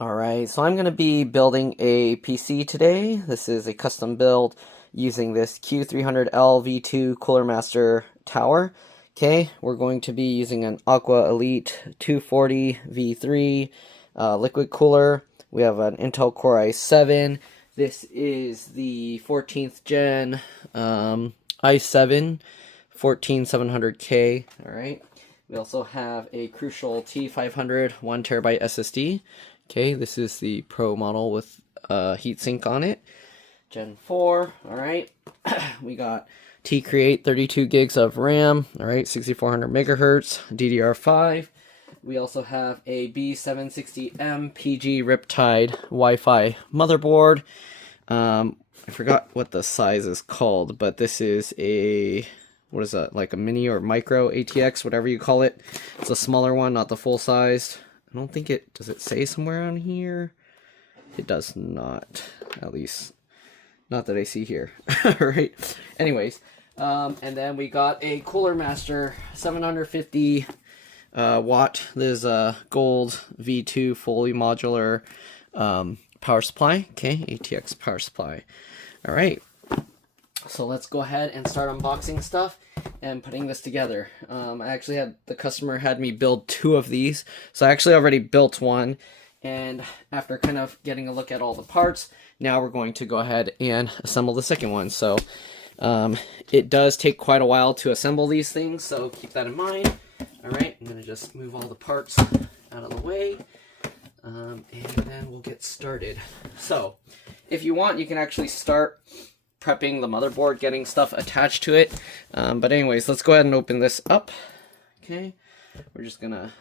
Alright, so I'm going to be building a PC today. This is a custom build using this Q300L V2 Cooler Master tower. Okay, we're going to be using an Aqua Elite 240 V3 liquid cooler. We have an Intel Core i7. This is the 14th gen i7 14700K. Alright, we also have a Crucial T500 1TB SSD. Okay, this is the Pro model with Heatsink on it. Gen 4, alright. We got T-Create 32 gigs of RAM, alright, 6400 megahertz, DDR5. We also have a B760M PG Riptide Wi-Fi motherboard. I forgot what the size is called, but this is a, what is that, like a mini or Micro-ATX, whatever you call it. It's a smaller one, not the full-sized. I don't think it, does it say somewhere on here? It does not, at least, not that I see here. Alright, anyways, and then we got a Cooler Master 750 watt. This is a gold V2 fully modular power supply. Okay, ATX power supply. Alright, so let's go ahead and start unboxing stuff and putting this together. I actually had, the customer had me build 2 of these, so I actually already built one, and after kind of getting a look at all the parts, now we're going to go ahead and assemble the second one. So it does take quite a while to assemble these things, so keep that in mind. Alright, I'm going to just move all the parts out of the way, and then we'll get started. So if you want, you can actually start prepping the motherboard, getting stuff attached to it. But anyways, let's go ahead and open this up. Okay, we're just gonna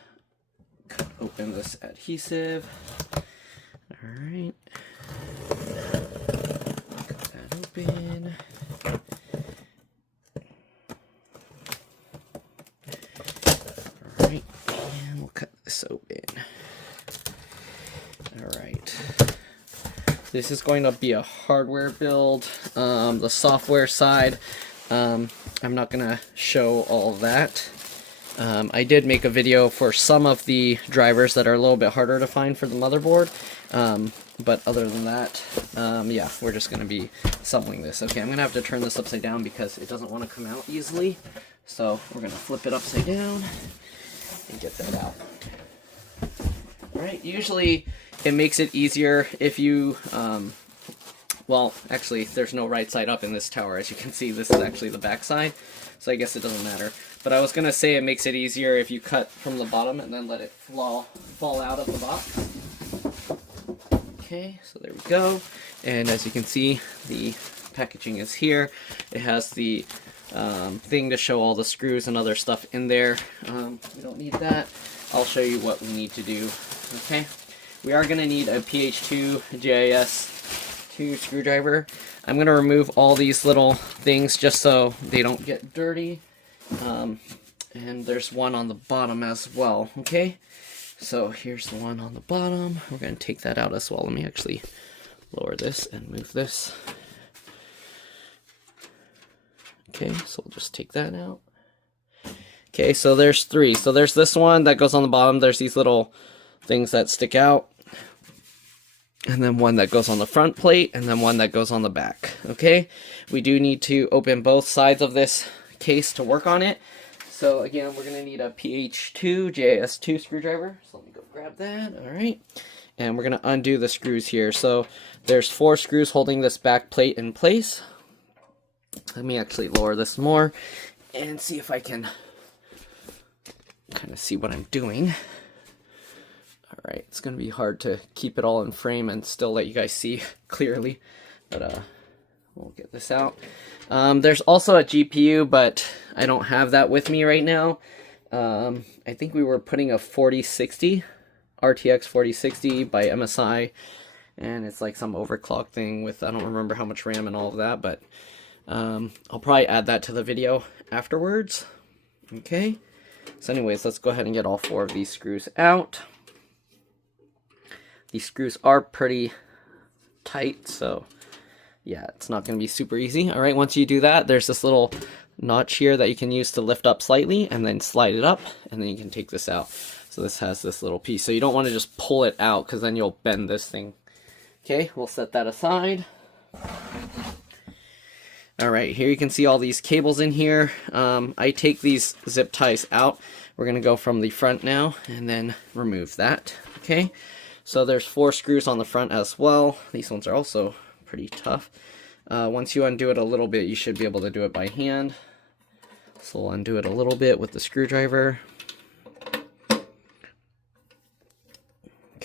cut open this adhesive. Alright, cut that open. Alright, and we'll cut this open. Alright. This is going to be a hardware build. The software side, I'm not going to show all that. I did make a video for some of the drivers that are a little bit harder to find for the motherboard. But other than that, yeah, we're just going to be assembling this. Okay, I'm going to have to turn this upside down because it doesn't want to come out easily. So we're going to flip it upside down and get that out. Alright, usually it makes it easier if you, well, actually, there's no right side up in this tower. As you can see, this is actually the back side, so I guess it doesn't matter. But I was going to say it makes it easier if you cut from the bottom and then let it fall out of the box. Okay, so there we go. And as you can see, the packaging is here. It has the thing to show all the screws and other stuff in there. We don't need that. I'll show you what we need to do. Okay, we are going to need a PH2 GIS2 screwdriver. I'm going to remove all these little things just so they don't get dirty. And there's one on the bottom as well. Okay, so here's the one on the bottom. We're going to take that out as well. Let me actually lower this and move this. Okay, so we'll just take that out. Okay, so there's 3. So there's this one that goes on the bottom. There's these little things that stick out. And then one that goes on the front plate, and then one that goes on the back. Okay, we do need to open both sides of this case to work on it. So again, we're going to need a PH2 JIS2 screwdriver. So let me go grab that. Alright, and we're going to undo the screws here. So there's 4 screws holding this back plate in place. Let me actually lower this more and see if I can kind of see what I'm doing. Alright, it's going to be hard to keep it all in frame and still let you guys see clearly, but we'll get this out. There's also a GPU, but I don't have that with me right now. I think we were putting a 4060, RTX 4060 by MSI, and it's like some overclock thing with, I don't remember how much RAM and all of that, but I'll probably add that to the video afterwards. Okay, so anyways, let's go ahead and get all 4 of these screws out. These screws are pretty tight, so yeah, it's not going to be super easy. Alright, once you do that, there's this little notch here that you can use to lift up slightly and then slide it up, and then you can take this out. So So this has this little piece. So you don't want to just pull it out because then you'll bend this thing. Okay, we'll set that aside. Alright, here you can see all these cables in here. I take these zip ties out. We're going to go from the front now and then remove that. Okay, so there's 4 screws on the front as well. These ones are also pretty tough. Once you undo it a little bit, you should be able to do it by hand. So we'll undo it a little bit with the screwdriver.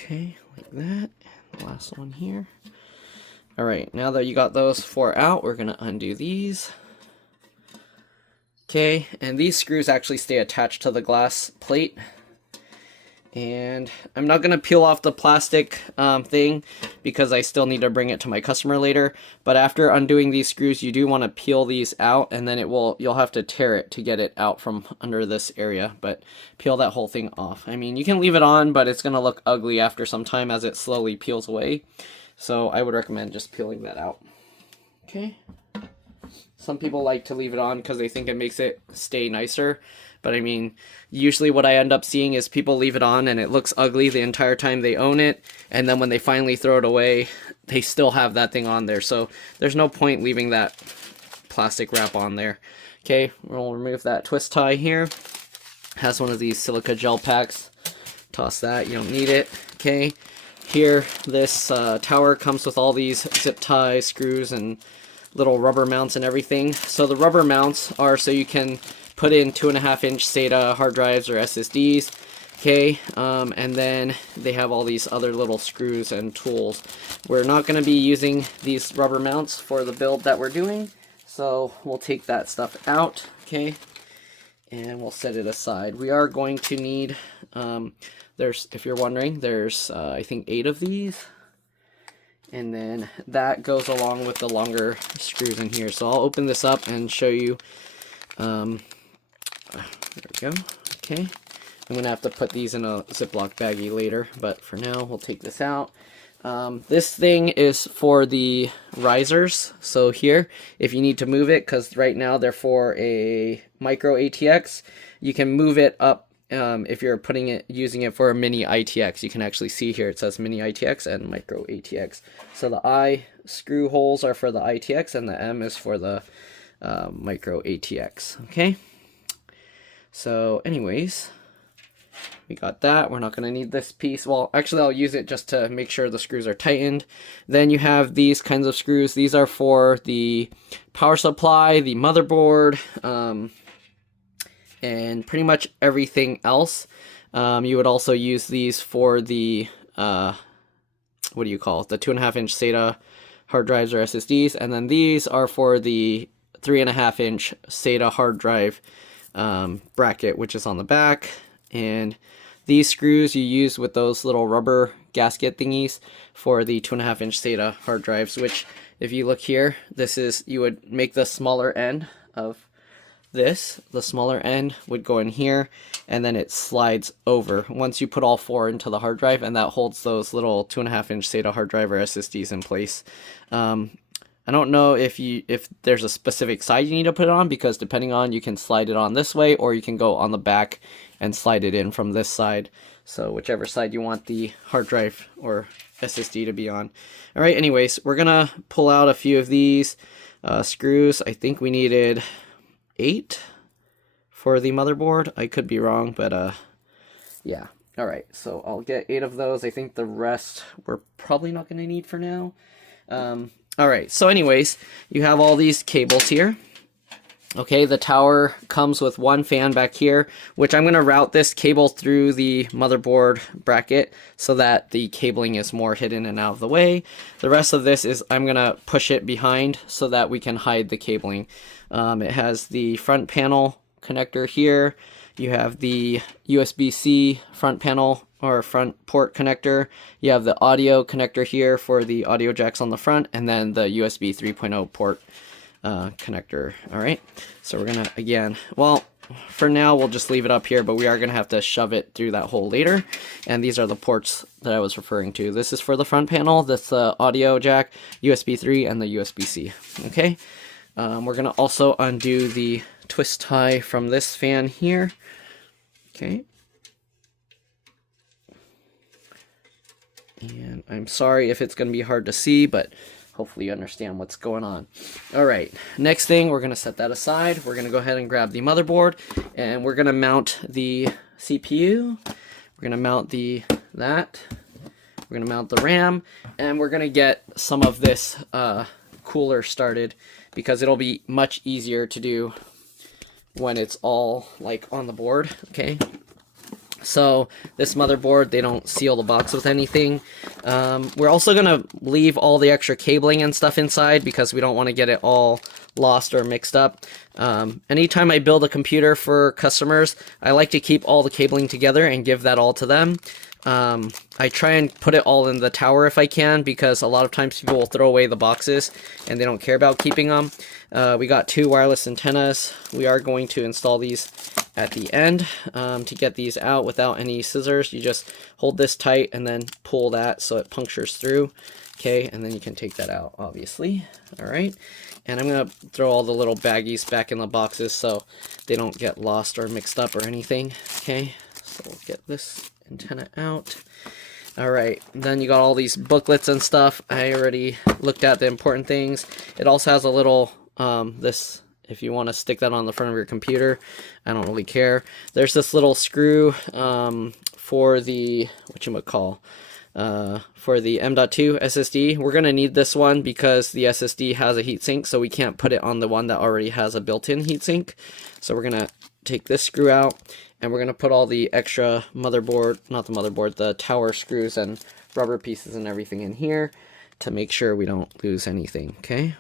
Okay, like that. And the last one here. Alright, now that you got those 4 out, we're going to undo these. Okay, and these screws actually stay attached to the glass plate. And I'm not going to peel off the plastic thing because I still need to bring it to my customer later. But after undoing these screws, you do want to peel these out, and then you'll have to tear it to get it out from under this area. But peel that whole thing off. I mean, you can leave it on, but it's going to look ugly after some time as it slowly peels away. So I would recommend just peeling that out. Okay. Some people like to leave it on because they think it makes it stay nicer. But I mean, usually what I end up seeing is people leave it on and it looks ugly the entire time they own it. And then when they finally throw it away, they still have that thing on there. So there's no point leaving that plastic wrap on there. Okay, we'll remove that twist tie here. Has one of these silica gel packs. Toss that, you don't need it. Okay, here this tower comes with all these zip ties, screws, and little rubber mounts and everything. So the rubber mounts are so you can put in 2.5-inch SATA hard drives or SSDs. Okay, and then they have all these other little screws and tools. We're not going to be using these rubber mounts for the build that we're doing, so we'll take that stuff out. Okay, and we'll set it aside. We are going to need, if you're wondering, there's I think 8 of these. And then that goes along with the longer screws in here. So I'll open this up and show you. There we go. Okay. I'm going to have to put these in a Ziploc baggie later. But for now, we'll take this out. This thing is for the risers. So here, if you need to move it, because right now they're for a Micro-ATX, you can move it up. If you're using it for a mini ITX, you can actually see here it says mini ITX and micro ATX. So the I screw holes are for the ITX and the M is for the micro ATX. Okay. So anyways, we got that. We're not going to need this piece. Well, actually I'll use it just to make sure the screws are tightened. Then you have these kinds of screws. These are for the power supply, the motherboard, and pretty much everything else. You would also use these for the, what do you call it? The 2.5-inch SATA hard drives or SSDs. And then these are for the 3.5-inch SATA hard drive bracket, which is on the back. And these screws you use with those little rubber gasket thingies for the 2.5-inch SATA hard drives, which if you look here, you would make the smaller end of this. The smaller end would go in here and then it slides over once you put all 4 into the hard drive, and that holds those little 2.5-inch SATA hard drive or SSDs in place. I don't know if there's a specific side you need to put it on, because depending on, you can slide it on this way or you can go on the back and slide it in from this side. So whichever side you want the hard drive or SSD to be on. Alright, anyways, we're gonna pull out a few of these screws. I think we needed 8 for the motherboard. I could be wrong, but yeah. Alright, so I'll get 8 of those. I think the rest we're probably not going to need for now. Alright, so anyways, you have all these cables here. Okay, the tower comes with one fan back here, which I'm going to route this cable through the motherboard bracket so that the cabling is more hidden and out of the way. The rest of this is I'm going to push it behind so that we can hide the cabling. It has the front panel connector here. You have the USB-C front panel or front port connector. You have the audio connector here for the audio jacks on the front, and then the USB 3.0 port connector. Alright, so we're gonna, again, well, for now we'll just leave it up here, but we are gonna have to shove it through that hole later. And these are the ports that I was referring to. This is for the front panel. That's the audio jack, USB 3, and the USB-C. Okay, we're gonna also undo the twist tie from this fan here. Okay, And I'm sorry if it's going to be hard to see, but hopefully you understand what's going on. All right, next thing, we're going to set that aside. We're going to go ahead and grab the motherboard, and we're going to mount the CPU. We're going to mount that. We're going to mount the RAM, and we're going to get some of this cooler started, because it'll be much easier to do when it's all like on the board. Okay, so this motherboard, they don't seal the box with anything. We're also gonna leave all the extra cabling and stuff inside, because we don't want to get it all lost or mixed up. Anytime I build a computer for customers, I like to keep all the cabling together and give that all to them. I try and put it all in the tower if I can, because a lot of times people will throw away the boxes and they don't care about keeping them. We got 2 wireless antennas. We are going to install these at the end. To get these out without any scissors, you just hold this tight and then pull that so it punctures through. Okay, and then you can take that out, obviously. All right, and I'm gonna throw all the little baggies back in the boxes so they don't get lost or mixed up or anything. Okay, so we'll get this antenna out. All right, then you got all these booklets and stuff. I already looked at the important things. It also has a little this, if you want to stick that on the front of your computer. I don't really care. There's this little screw for the for the M.2 SSD. We're gonna need this one because the SSD has a heatsink, so we can't put it on the one that already has a built-in heatsink. So we're gonna take this screw out, and we're gonna put all the extra the tower screws and rubber pieces and everything in here to make sure we don't lose anything. Okay.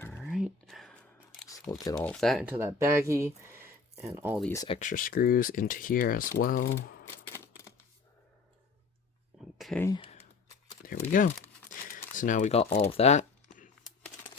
All right. So we'll get all of that into that baggie, and all these extra screws into here as well. Okay, there we go. So now we got all of that.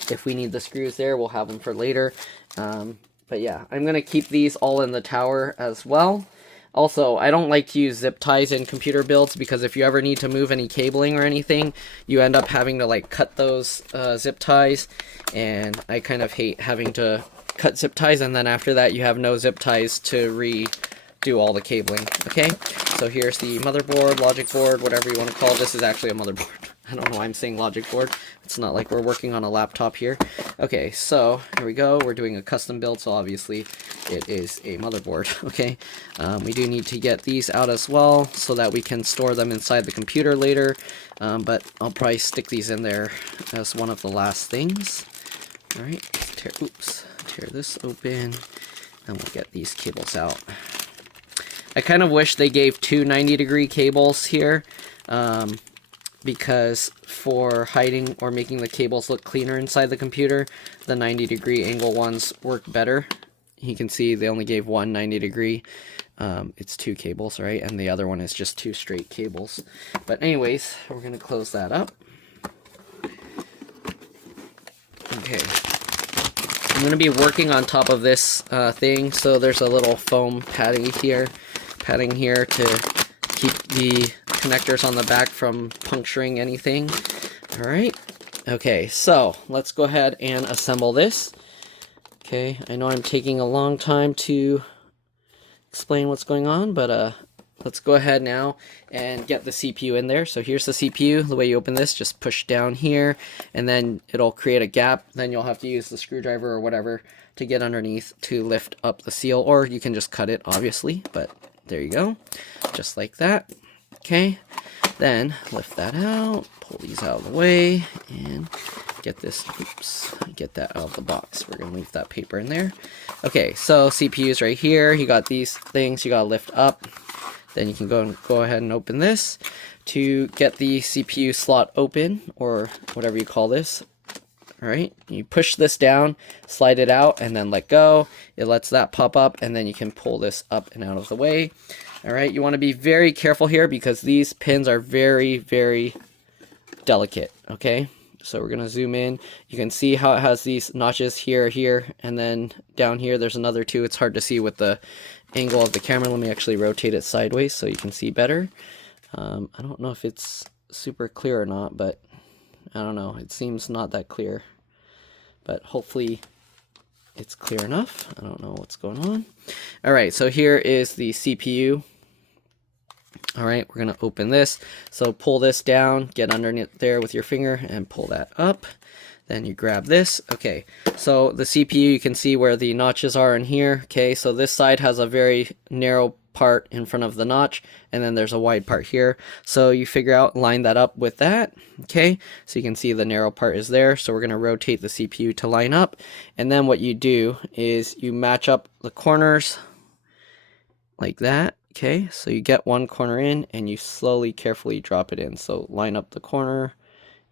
If we need the screws there, we'll have them for later. But yeah, I'm going to keep these all in the tower as well. Also, I don't like to use zip ties in computer builds, because if you ever need to move any cabling or anything, you end up having to like cut those zip ties, and I kind of hate having to cut zip ties, and then after that you have no zip ties to redo all the cabling. Okay, so here's the motherboard, logic board, whatever you want to call it. This is actually a motherboard. I don't know why I'm saying logic board. It's not like we're working on a laptop here. Okay, so here we go. We're doing a custom build, so obviously it is a motherboard. Okay, we do need to get these out as well so that we can store them inside the computer later, but I'll probably stick these in there as one of the last things. All right, let's tear this open, and we'll get these cables out. I kind of wish they gave 2 90-degree cables here, because for hiding or making the cables look cleaner inside the computer, the 90-degree angle ones work better. You can see they only gave 1 90-degree. It's 2 cables, right? And the other one is just 2 straight cables. But anyways, we're going to close that up. Okay. I'm going to be working on top of this thing, so there's a little foam padding here to keep the connectors on the back from puncturing anything. Alright, okay, so let's go ahead and assemble this. Okay, I know I'm taking a long time to explain what's going on, but let's go ahead now and get the CPU in there. So here's the CPU. The way you open this, just push down here, and then it'll create a gap. Then you'll have to use the screwdriver or whatever to get underneath to lift up the seal, or you can just cut it, obviously, but there you go, just like that. Okay, then lift that out, pull these out of the way, and get this, get that out of the box. We're going to leave that paper in there. Okay, so CPU's right here. You got these things you got to lift up. Then you can go ahead and open this to get the CPU slot open, or whatever you call this. Alright, you push this down, slide it out, and then let go. It lets that pop up, and then you can pull this up and out of the way. Alright, you want to be very careful here because these pins are very, very delicate. Okay, so we're going to zoom in. You can see how it has these notches here, and then down here there's another 2. It's hard to see with the angle of the camera. Let me actually rotate it sideways so you can see better. I don't know if it's super clear or not, but I don't know. It seems not that clear, but hopefully it's clear enough. I don't know what's going on. All right, so here is the CPU. All right, we're gonna open this. So pull this down, get underneath there with your finger and pull that up. Then you grab this. Okay, so the CPU, you can see where the notches are in here. Okay, so this side has a very narrow part in front of the notch, and then there's a wide part here. So you figure out, line that up with that. Okay, so you can see the narrow part is there. So we're going to rotate the CPU to line up. And then what you do is you match up the corners like that. Okay, so you get one corner in and you slowly, carefully drop it in. So line up the corner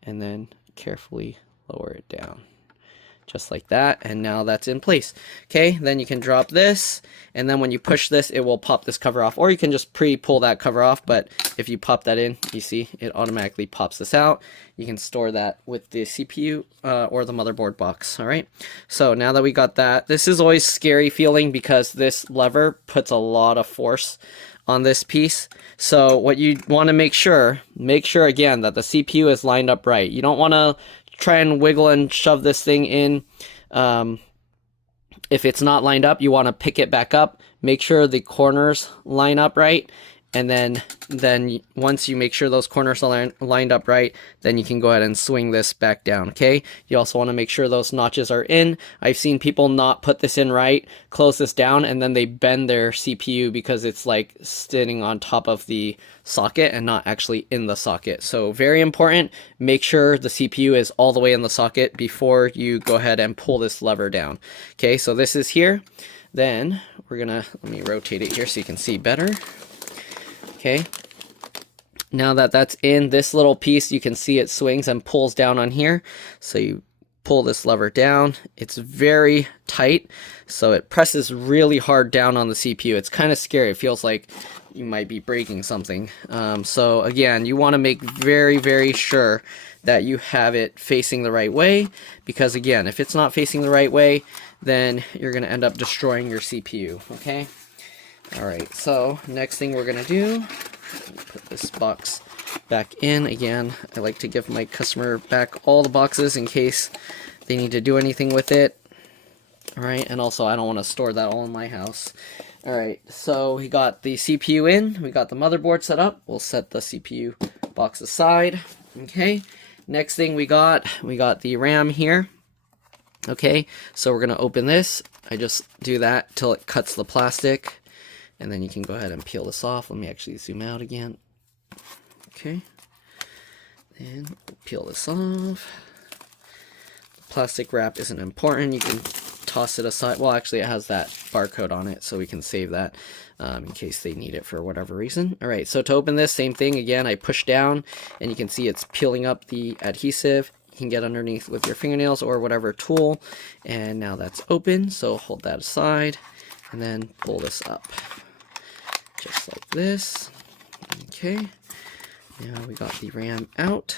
and then carefully lower it down. Just like that, and now that's in place. Okay, then you can drop this, and then when you push this, it will pop this cover off, or you can just pre-pull that cover off, but if you pop that in, you see, it automatically pops this out. You can store that with the CPU or the motherboard box, all right? So now that we got that, this is always scary feeling because this lever puts a lot of force on this piece. So what you want to make sure again that the CPU is lined up right. You don't want to try and wiggle and shove this thing in. If it's not lined up, you want to pick it back up. Make sure the corners line up right. And then once you make sure those corners are lined up right, then you can go ahead and swing this back down, okay? You also want to make sure those notches are in. I've seen people not put this in right, close this down, and then they bend their CPU because it's like sitting on top of the socket and not actually in the socket. So very important, make sure the CPU is all the way in the socket before you go ahead and pull this lever down. Okay, so this is here. Then we're gonna, let me rotate it here so you can see better. Okay, now that that's in this little piece, you can see it swings and pulls down on here. So you pull this lever down. It's very tight, so it presses really hard down on the CPU. It's kind of scary. It feels like you might be breaking something. So again, you want to make very, very sure that you have it facing the right way, because again, if it's not facing the right way, then you're going to end up destroying your CPU, okay? Alright, so next thing we're going to do, put this box back in. Again, I like to give my customer back all the boxes in case they need to do anything with it. Alright, and also I don't want to store that all in my house. Alright, so we got the CPU in, we got the motherboard set up. We'll set the CPU box aside. Okay, next thing we got the RAM here. Okay, so we're going to open this. I just do that till it cuts the plastic. And then you can go ahead and peel this off. Let me actually zoom out again. Okay. And peel this off. The plastic wrap isn't important. You can toss it aside. Well, actually, it has that barcode on it, so we can save that in case they need it for whatever reason. All right, so to open this, same thing. Again, I push down, and you can see it's peeling up the adhesive. You can get underneath with your fingernails or whatever tool. And now that's open, so hold that aside, and then pull this up. Just like this. Okay, now we got the RAM out.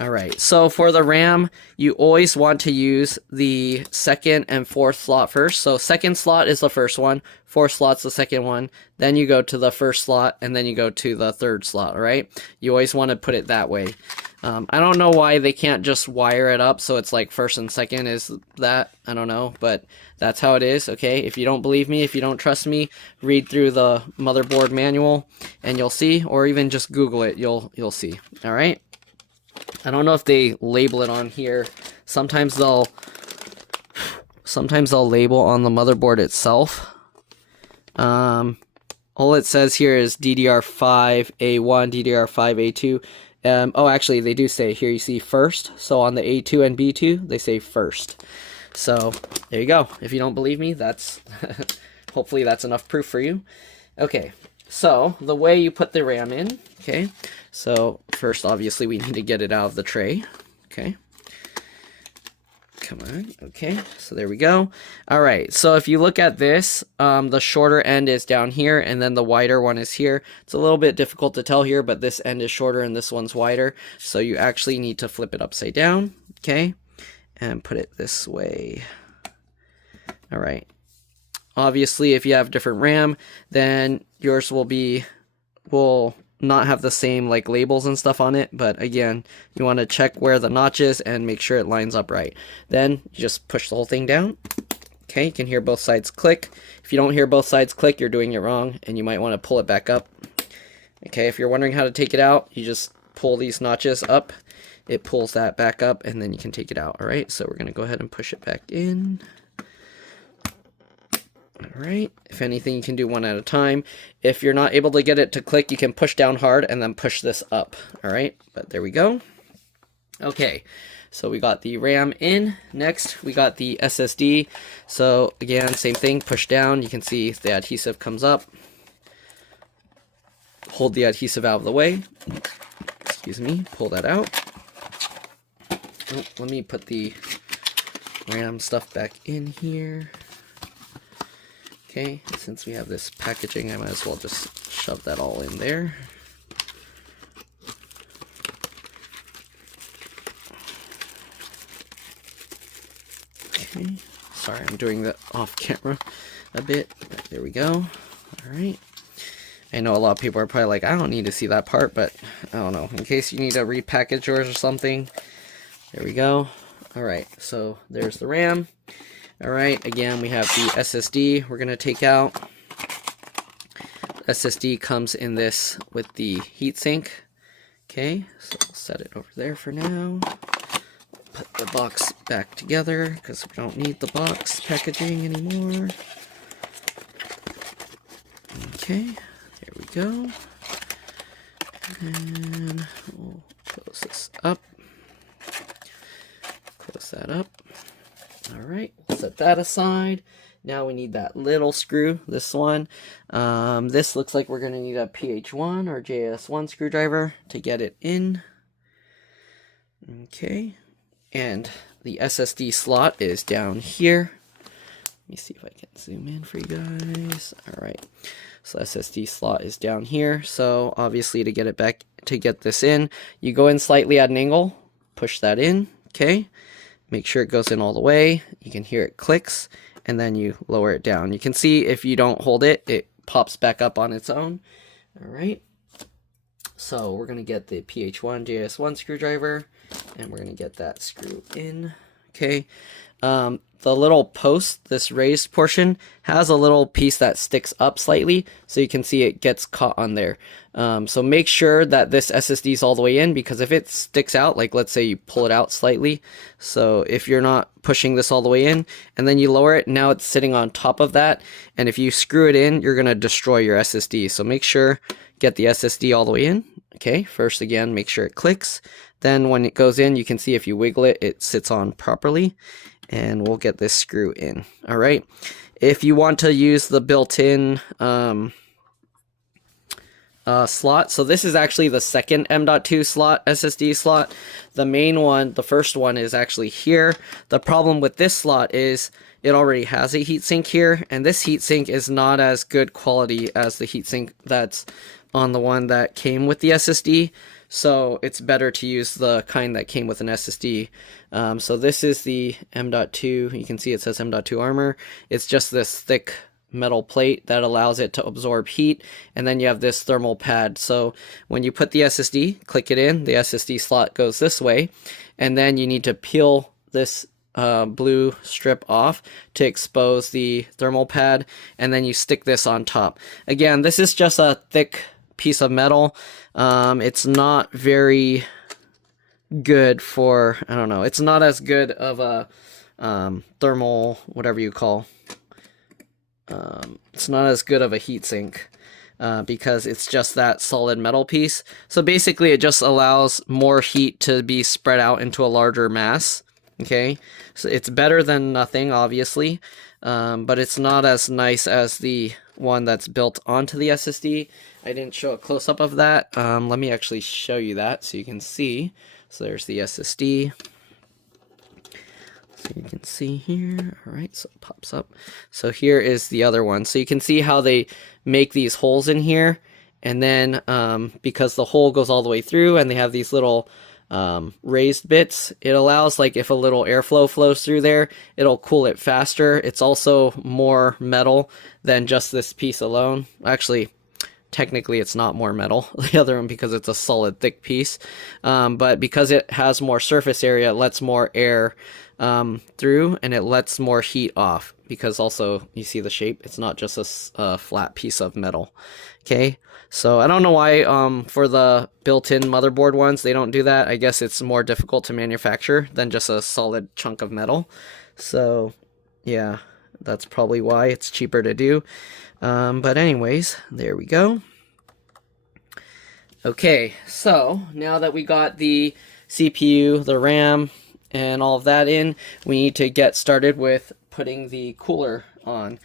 Alright, so for the RAM, you always want to use the second and fourth slot first. So second slot is the first one, fourth slot's the second one, then you go to the first slot, and then you go to the third slot, alright? You always want to put it that way. I don't know why they can't just wire it up so it's like first and second is that. I don't know, but that's how it is, okay? If you don't believe me, if you don't trust me, read through the motherboard manual and you'll see, or even just Google it, you'll see, all right? I don't know if they label it on here. Sometimes they'll label on the motherboard itself. All it says here is DDR5A1, DDR5A2. Oh, actually, they do say here, you see first. So on the A2 and B2, they say first. So there you go. If you don't believe me, that's hopefully that's enough proof for you. Okay, so the way you put the RAM in, okay, so first, obviously, we need to get it out of the tray, okay. Come on, okay, so there we go. All right, so if you look at this, the shorter end is down here, and then the wider one is here. It's a little bit difficult to tell here, but this end is shorter and this one's wider, so you actually need to flip it upside down, okay, and put it this way. All right. Obviously, if you have different RAM, then yours will not have the same like labels and stuff on it, but again, you want to check where the notch is and make sure it lines up right. Then you just push the whole thing down. Okay, you can hear both sides click. If you don't hear both sides click, you're doing it wrong, and you might want to pull it back up Okay, if you're wondering how to take it out, you just pull these notches up. It pulls that back up, and then you can take it out. All right, so we're going to go ahead and push it back in. All right, if anything, you can do one at a time. If you're not able to get it to click, you can push down hard and then push this up. All right, but there we go. Okay, so we got the RAM in. Next, we got the SSD. So again, same thing, push down. You can see the adhesive comes up. Hold the adhesive out of the way. Excuse me, pull that out. Oh, let me put the RAM stuff back in here. Okay, since we have this packaging, I might as well just shove that all in there. Okay, sorry, I'm doing that off camera a bit. There we go. All right. I know a lot of people are probably like, I don't need to see that part, but I don't know. In case you need to repackage yours or something. There we go. All right, so there's the RAM. All right, again, we have the SSD we're going to take out. SSD comes in this with the heatsink. Okay, so we'll set it over there for now. Put the box back together because we don't need the box packaging anymore. Okay, there we go. And we'll close this up. Close that up. All right, we'll set that aside. Now we need that little screw, this one. This looks like we're going to need a PH1 or JS1 screwdriver to get it in. Okay, and the SSD slot is down here. Let me see if I can zoom in for you guys. All right, so SSD slot is down here. So obviously to get it back, to get this in, you go in slightly at an angle, push that in, okay? Make sure it goes in all the way. You can hear it clicks, and then you lower it down. You can see if you don't hold it, it pops back up on its own. All right. So we're going to get the PH1 JS1 screwdriver, and we're going to get that screw in. Okay. The little post, this raised portion, has a little piece that sticks up slightly, so you can see it gets caught on there. So make sure that this SSD is all the way in, because if it sticks out, like let's say you pull it out slightly, so if you're not pushing this all the way in, and then you lower it, now it's sitting on top of that, and if you screw it in, you're going to destroy your SSD. So make sure, get the SSD all the way in. Okay, first again, make sure it clicks. Then when it goes in, you can see if you wiggle it, it sits on properly. And we'll get this screw in. All right. If you want to use the built-in slot, so this is actually the second M.2 slot, SSD slot. The main one, the first one, is actually here. The problem with this slot is it already has a heatsink here, and this heatsink is not as good quality as the heatsink that's on the one that came with the SSD. So it's better to use the kind that came with an SSD. So this is the M.2. You can see it says M.2 armor. It's just this thick metal plate that allows it to absorb heat. And then you have this thermal pad. So when you put the SSD, click it in, the SSD slot goes this way. And then you need to peel this blue strip off to expose the thermal pad. And then you stick this on top. Again, this is just a thick piece of metal. It's not very good for, I don't know, it's not as good of a thermal, whatever you call, it's not as good of a heatsink because it's just that solid metal piece. So basically it just allows more heat to be spread out into a larger mass. Okay, so it's better than nothing, obviously, but it's not as nice as the one that's built onto the SSD. I didn't show a close-up of that. Let me actually show you that so you can see. So there's the SSD. So you can see here. All right, so it pops up. So here is the other one. So you can see how they make these holes in here. And then because the hole goes all the way through and they have these little raised bits, it allows, like, if a little airflow flows through there, it'll cool it faster. It's also more metal than just this piece alone. Actually, technically it's not more metal, the other one, because it's a solid thick piece, but because it has more surface area, it lets more air through, and it lets more heat off, because also you see the shape, it's not just a flat piece of metal. Okay, so I don't know why for the built-in motherboard ones they don't do that. I guess it's more difficult to manufacture than just a solid chunk of metal, so yeah, that's probably why it's cheaper to do. But anyways, there we go. Okay, so now that we got the CPU, the RAM, and all of that in, we need to get started with putting the cooler on.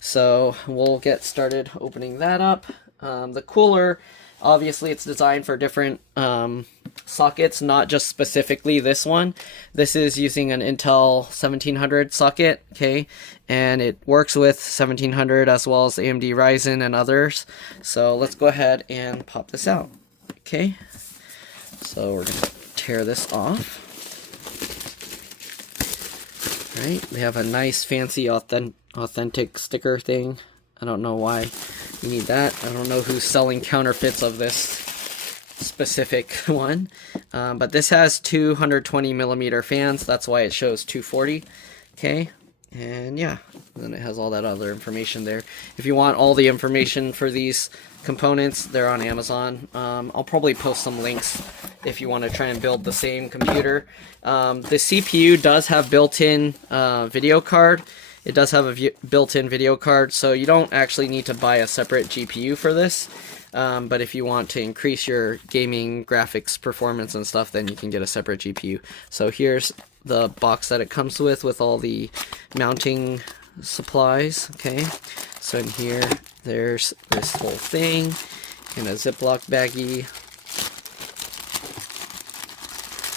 So we'll get started opening that up. The cooler, obviously it's designed for different sockets, not just specifically this one. This is using an Intel 1700 socket, okay, and it works with 1700 as well as AMD Ryzen and others. So let's go ahead and pop this out. Okay, so we're gonna tear this off. All right, they have a nice fancy authentic sticker thing. I don't know why you need that. I don't know who's selling counterfeits of this specific one, but this has 220 millimeter fans. That's why it shows 240. Okay, and yeah, then it has all that other information there. If you want all the information for these components, they're on Amazon. I'll probably post some links if you want to try and build the same computer. The CPU does have built-in video card. It does have a built-in video card, so you don't actually need to buy a separate GPU for this. But if you want to increase your gaming graphics performance and stuff, then you can get a separate GPU. So here's the box that it comes with all the mounting supplies. Okay, so in here there's this whole thing in a Ziploc baggie.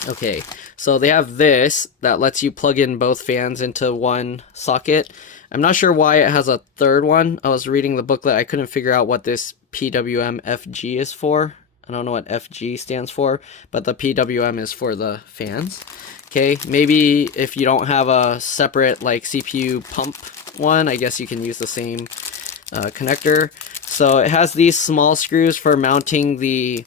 Okay, so they have this that lets you plug in both fans into one socket. I'm not sure why it has a third one. I was reading the booklet, I couldn't figure out what this PWM FG is for. I don't know what FG stands for, but the PWM is for the fans. Okay, maybe if you don't have a separate like CPU pump one, I guess you can use the same connector. So it has these small screws for mounting the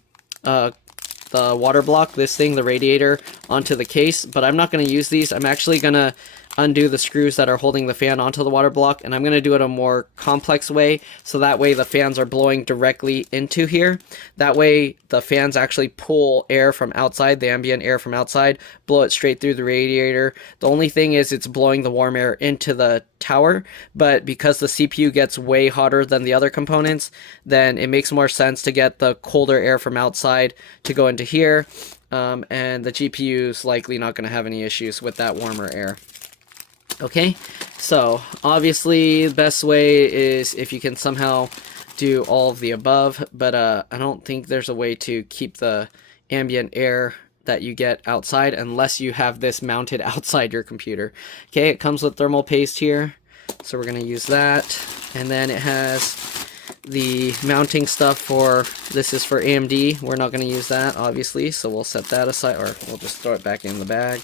water block, this thing, the radiator, onto the case, but I'm not going to use these. I'm actually going to undo the screws that are holding the fan onto the water block, and I'm going to do it a more complex way, so that way the fans are blowing directly into here. That way the fans actually pull air from outside, the ambient air from outside, blow it straight through the radiator. The only thing is it's blowing the warm air into the tower, but because the CPU gets way hotter than the other components, then it makes more sense to get the colder air from outside to go into here, and the GPU is likely not going to have any issues with that warmer air. Okay, so obviously the best way is if you can somehow do all of the above, but I don't think there's a way to keep the ambient air that you get outside unless you have this mounted outside your computer. Okay, it comes with thermal paste here, so we're going to use that, and then it has the mounting stuff for, this is for AMD. We're not going to use that obviously, so we'll set that aside, or we'll just throw it back in the bag.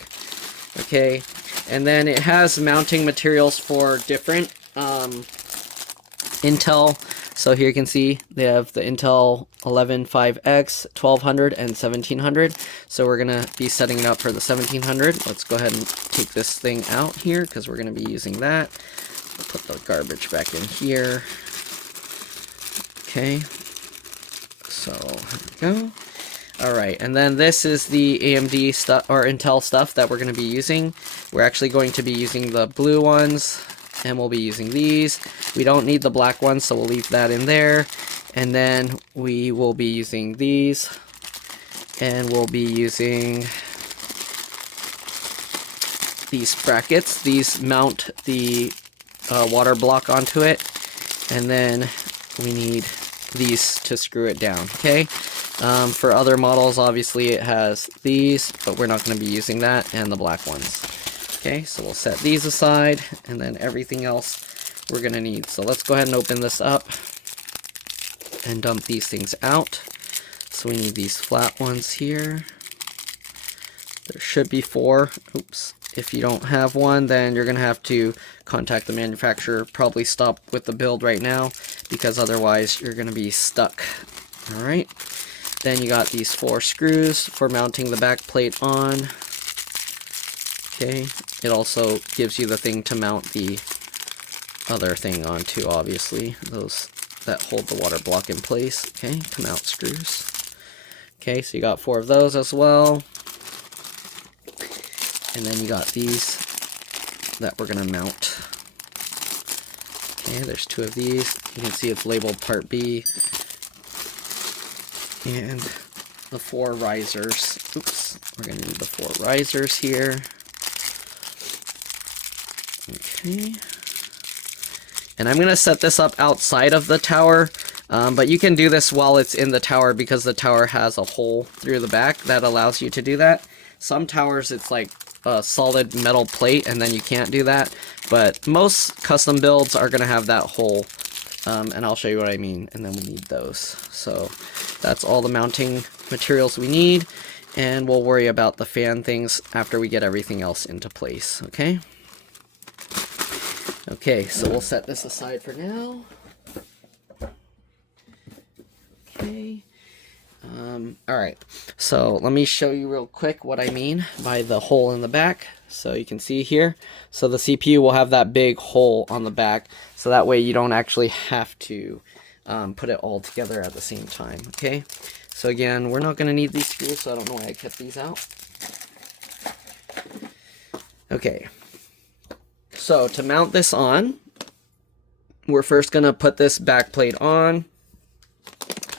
Okay, and then it has mounting materials for different Intel. So here you can see they have the Intel 115X, 1200, and 1700. So we're going to be setting it up for the 1700. Let's go ahead and take this thing out here because we're going to be using that. I'll put the garbage back in here. Okay, so here we go. Alright, and then this is the AMD stuff, or Intel stuff that we're going to be using. We're actually going to be using the blue ones, and we'll be using these. We don't need the black ones, so we'll leave that in there. And then we will be using these, and we'll be using these brackets. These mount the water block onto it, and then we need these to screw it down, okay? For other models, obviously it has these, but we're not going to be using that, and the black ones. Okay, so we'll set these aside, and then everything else we're going to need. So let's go ahead and open this up and dump these things out. So we need these flat ones here. There should be 4. Oops. If you don't have one, then you're going to have to contact the manufacturer. Probably stop with the build right now, because otherwise you're going to be stuck. Alright, then you got these 4 screws for mounting the back plate on. Okay, it also gives you the thing to mount the other thing on too, obviously, those that hold the water block in place. Okay, to mount screws. Okay, so you got 4 of those as well. And then you got these that we're going to mount. Okay, there's 2 of these. You can see it's labeled Part B. And the 4 risers. Oops, we're going to need the 4 risers here. Okay. And I'm going to set this up outside of the tower, but you can do this while it's in the tower because the tower has a hole through the back that allows you to do that. Some towers it's like a solid metal plate and then you can't do that, but most custom builds are going to have that hole, and I'll show you what I mean, and then we need those. So that's all the mounting materials we need, and we'll worry about the fan things after we get everything else into place, okay? Okay, so we'll set this aside for now. Okay. Alright, so let me show you real quick what I mean by the hole in the back. So you can see here, so the CPU will have that big hole on the back, so that way you don't actually have to put it all together at the same time, okay? So again, we're not going to need these screws, so I don't know why I kept these out. Okay. So to mount this on, we're first going to put this back plate on.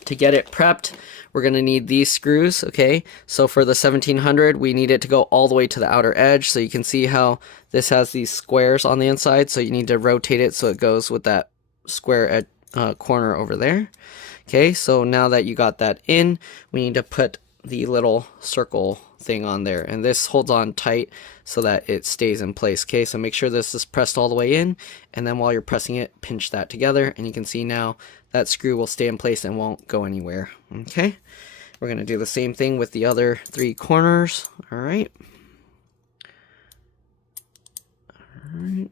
To get it prepped, we're going to need these screws, okay? So for the 1700, we need it to go all the way to the outer edge. So you can see how this has these squares on the inside, so you need to rotate it so it goes with that square corner over there. Okay, so now that you got that in, we need to put the little circle thing on there, and this holds on tight so that it stays in place. Okay, so make sure this is pressed all the way in, and then while you're pressing it, pinch that together, and you can see now that screw will stay in place and won't go anywhere. Okay, we're going to do the same thing with the other 3 corners. Alright,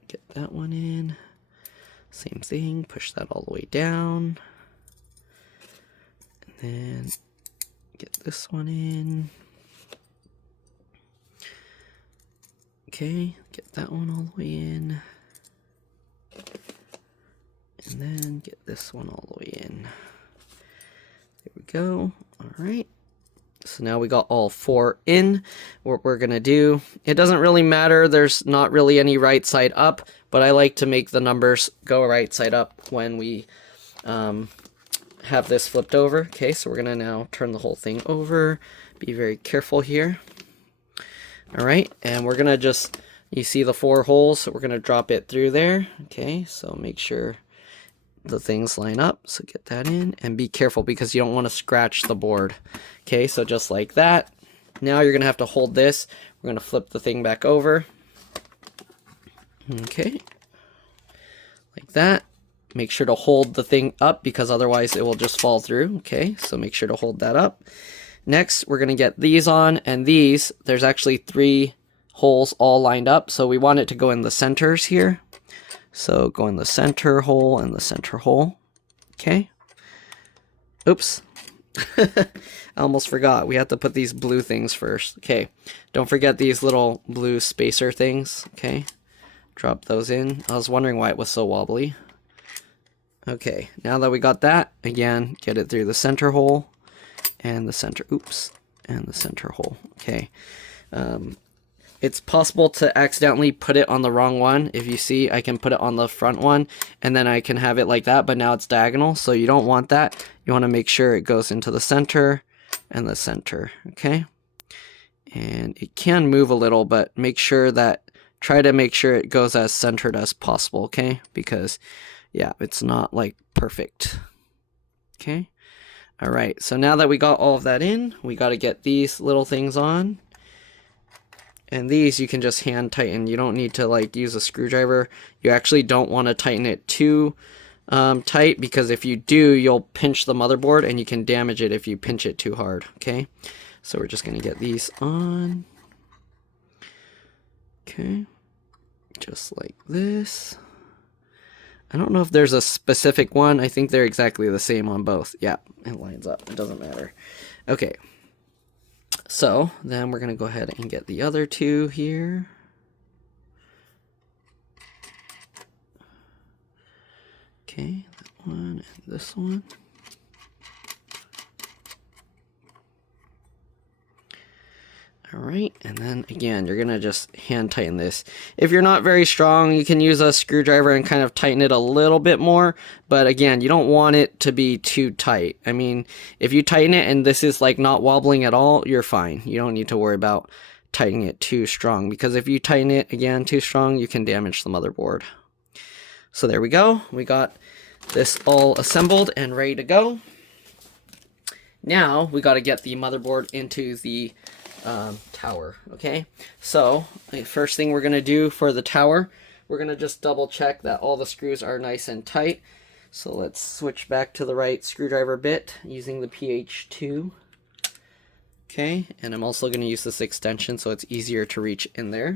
get that one in. Same thing, push that all the way down, and then get this one in. Okay, get that one all the way in. And then get this one all the way in. There we go. Alright. So now we got all 4 in. What we're going to do, it doesn't really matter. There's not really any right side up, but I like to make the numbers go right side up when we have this flipped over. Okay, so we're going to now turn the whole thing over. Be very careful here. Alright, and we're going to just, you see the 4 holes, so we're going to drop it through there. Okay, so make sure the things line up, so get that in, and be careful because you don't want to scratch the board. Okay, so just like that. Now you're going to have to hold this. We're going to flip the thing back over. Okay, like that. Make sure to hold the thing up because otherwise it will just fall through. Okay, so make sure to hold that up. Next, we're going to get these on, and these, there's actually 3 holes all lined up, so we want it to go in the centers here. So go in the center hole and the center hole. Okay. Oops. I almost forgot. We have to put these blue things first. Okay. Don't forget these little blue spacer things. Okay. Drop those in. I was wondering why it was so wobbly. Okay. Now that we got that, again, get it through the center hole and the center, and the center hole. Okay. It's possible to accidentally put it on the wrong one. If you see, I can put it on the front one, and then I can have it like that, but now it's diagonal, so you don't want that. You want to make sure it goes into the center and the center, okay? And it can move a little, but try to make sure it goes as centered as possible, okay? Because, yeah, it's not, like, perfect, okay? All right, so now that we got all of that in, we got to get these little things on. And these you can just hand tighten. You don't need to like use a screwdriver. You actually don't want to tighten it too tight, because if you do, you'll pinch the motherboard and you can damage it if you pinch it too hard. Okay, so we're just going to get these on. Okay, just like this. I don't know if there's a specific one. I think they're exactly the same on both. Yeah, it lines up. It doesn't matter. Okay. So then we're going to go ahead and get the other two here. Okay, that one and this one. All right, and then again, you're gonna just hand tighten this. If you're not very strong, you can use a screwdriver and kind of tighten it a little bit more, but again, you don't want it to be too tight. I mean, if you tighten it and this is like not wobbling at all, you're fine. You don't need to worry about tightening it too strong, because if you tighten it again too strong, you can damage the motherboard. So there we go. We got this all assembled and ready to go. Now we got to get the motherboard into the tower. Okay, so the first thing we're going to do for the tower, we're going to just double check that all the screws are nice and tight. So let's switch back to the right screwdriver bit using the PH2. Okay, and I'm also going to use this extension so it's easier to reach in there.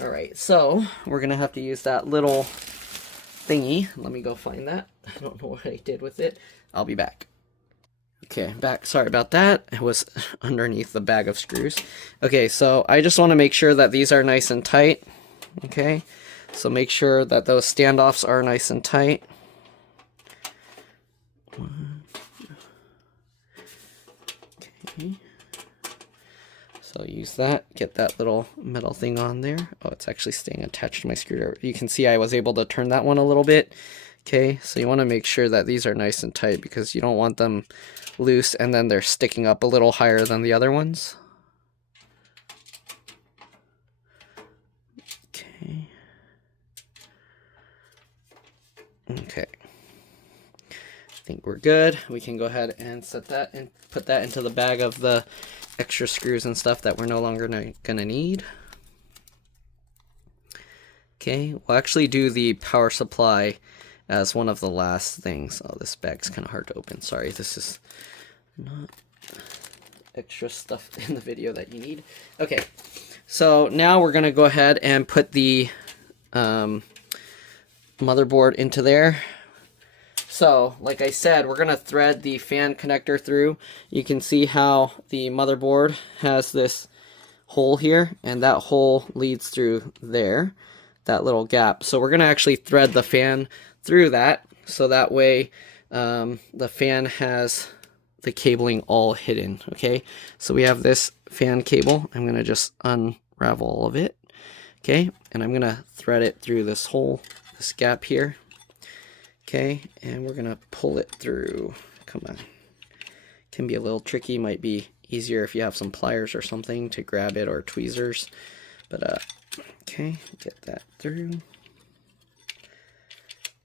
All right, so we're going to have to use that little thingy. Let me go find that. I don't know what I did with it. I'll be back. Okay, back. Sorry about that. It was underneath the bag of screws. Okay, so I just want to make sure that these are nice and tight. Okay, so make sure that those standoffs are nice and tight. Okay. So use that, get that little metal thing on there. Oh, it's actually staying attached to my screwdriver. You can see I was able to turn that one a little bit. Okay, so you want to make sure that these are nice and tight because you don't want them loose and then they're sticking up a little higher than the other ones. Okay. Okay. I think we're good. We can go ahead and set that and put that into the bag of the extra screws and stuff that we're no longer gonna need. Okay, we'll actually do the power supply as one of the last things. Oh, this bag's kind of hard to open. Sorry, this is not extra stuff in the video that you need. Okay, so now we're gonna go ahead and put the motherboard into there. So, like I said, we're gonna thread the fan connector through. You can see how the motherboard has this hole here, and that hole leads through there, that little gap. So we're gonna actually thread the fan through that, so that way the fan has the cabling all hidden. Okay, so we have this fan cable. I'm gonna just unravel all of it. Okay, and I'm gonna thread it through this hole, this gap here. Okay, and we're gonna pull it through. Come on, can be a little tricky. Might be easier if you have some pliers or something to grab it, or tweezers. But okay, get that through.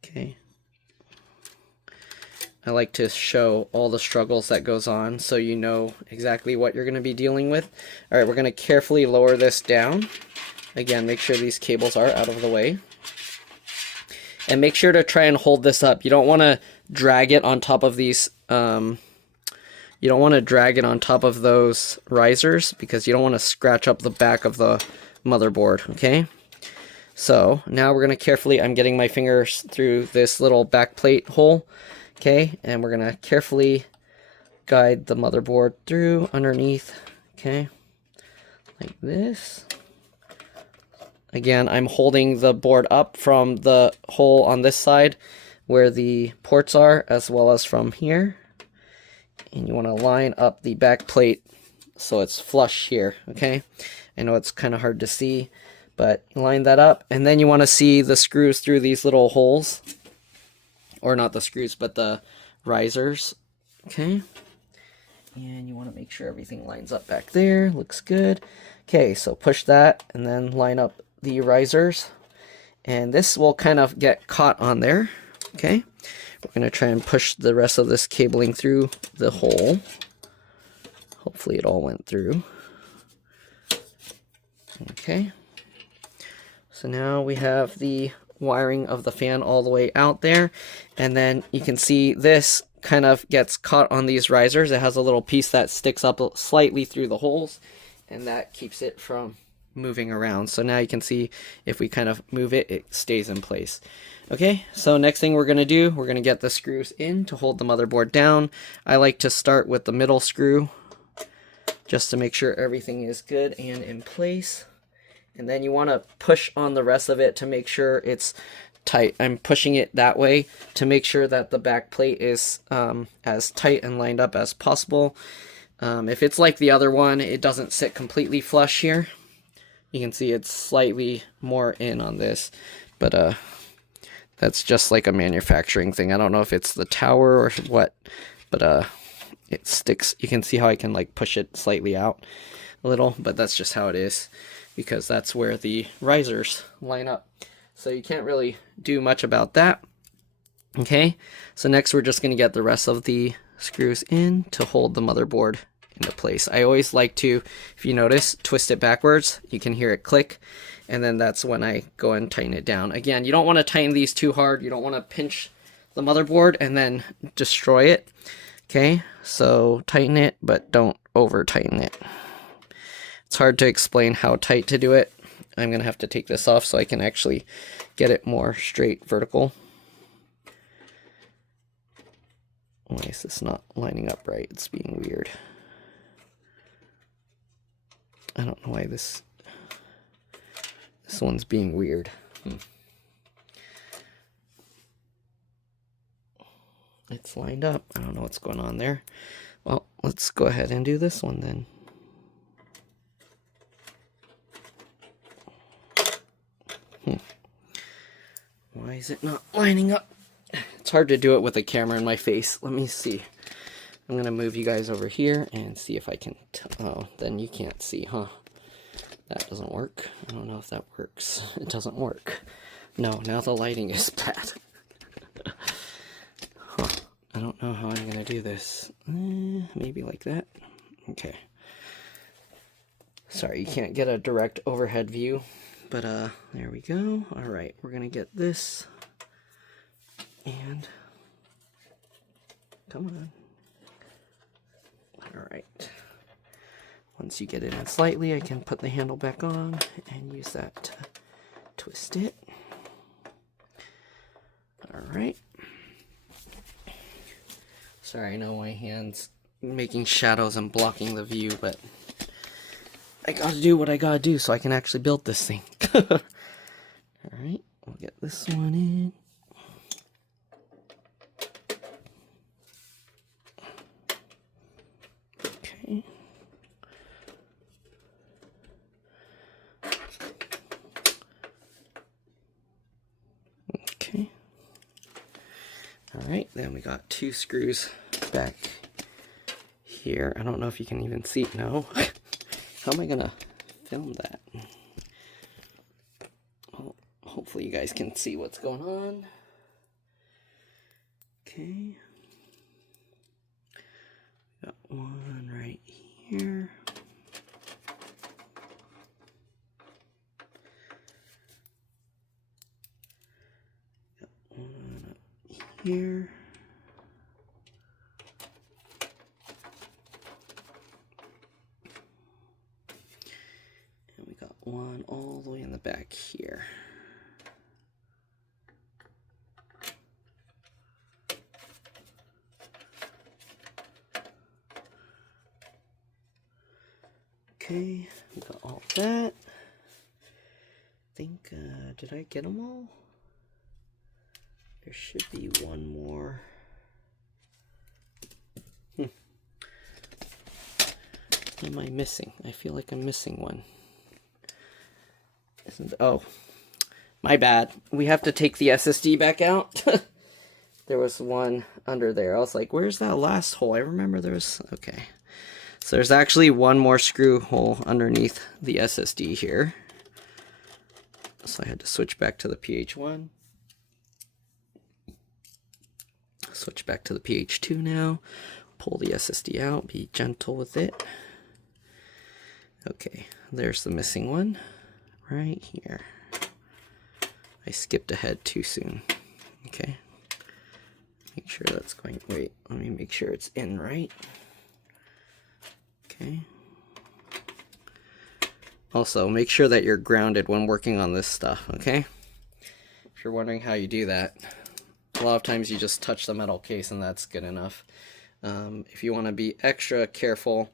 Okay, I like to show all the struggles that goes on so you know exactly what you're going to be dealing with. All right, we're going to carefully lower this down. Again, make sure these cables are out of the way. And make sure to try and hold this up. You don't want to drag it on top of these, you don't want to drag it on top of those risers because you don't want to scratch up the back of the motherboard, okay? So now we're going to carefully, I'm getting my fingers through this little back plate hole, okay? And we're going to carefully guide the motherboard through underneath, okay? Like this. Again, I'm holding the board up from the hole on this side where the ports are, as well as from here. And you want to line up the back plate so it's flush here, okay? I know it's kind of hard to see, but line that up, and then you want to see the screws through these little holes, or not the screws, but the risers, okay? And you want to make sure everything lines up back there, looks good. Okay, so push that, and then line up the risers, and this will kind of get caught on there, okay? We're going to try and push the rest of this cabling through the hole. Hopefully it all went through. Okay. So now we have the wiring of the fan all the way out there, and then you can see this kind of gets caught on these risers. It has a little piece that sticks up slightly through the holes, and that keeps it from moving around. So now you can see if we kind of move it, it stays in place. Okay, so next thing we're going to do, we're going to get the screws in to hold the motherboard down. I like to start with the middle screw just to make sure everything is good and in place. And then you want to push on the rest of it to make sure it's tight. I'm pushing it that way to make sure that the back plate is as tight and lined up as possible. If it's like the other one, it doesn't sit completely flush here. You can see it's slightly more in on this, but that's just like a manufacturing thing. I don't know if it's the tower or what, but it sticks. You can see how I can like push it slightly out a little, but that's just how it is because that's where the risers line up. So you can't really do much about that. Okay, so next we're just going to get the rest of the screws in to hold the motherboard into place. I always like to, if you notice, twist it backwards. You can hear it click, and then that's when I go and tighten it down. Again, you don't want to tighten these too hard. You don't want to pinch the motherboard and then destroy it. Okay, so tighten it, but don't over tighten it. It's hard to explain how tight to do it. I'm going to have to take this off so I can actually get it more straight vertical. Why is this not lining up right? It's being weird. I don't know why this one's being weird. It's lined up. I don't know what's going on there. Well, let's go ahead and do this one then. Why is it not lining up? It's hard to do it with a camera in my face. Let me see. I'm going to move you guys over here and see if I can... Oh, then you can't see, huh? That doesn't work. I don't know if that works. It doesn't work. No, now the lighting is bad. Huh. I don't know how I'm going to do this. Maybe like that. Okay. Sorry, you can't get a direct overhead view. But, there we go. Alright, we're going to get this. And... Come on. Alright. Once you get it in slightly, I can put the handle back on and use that to twist it. Alright. Sorry, I know my hand's making shadows and blocking the view, but I gotta do what I gotta do so I can actually build this thing. Alright, we'll get this one in. Okay. Okay. Alright, then we got two screws back here. I don't know if you can even see it now. How am I gonna film that? Well, hopefully you guys can see what's going on. Okay. Got one right here. Got one up here. One all the way in the back here. Okay, we got all that. I think, did I get them all? There should be one more. What am I missing? I feel like I'm missing one. Oh, my bad. We have to take the SSD back out. There was one under there. I was like, where's that last hole? I remember there was... Okay. So there's actually one more screw hole underneath the SSD here. So I had to switch back to the PH1. Switch back to the PH2 now. Pull the SSD out. Be gentle with it. Okay, there's the missing one. Right here. I skipped ahead too soon. Okay. Make sure that's going... Wait, let me make sure it's in right. Okay. Also, make sure that you're grounded when working on this stuff, okay? If you're wondering how you do that, a lot of times you just touch the metal case and that's good enough. If you want to be extra careful,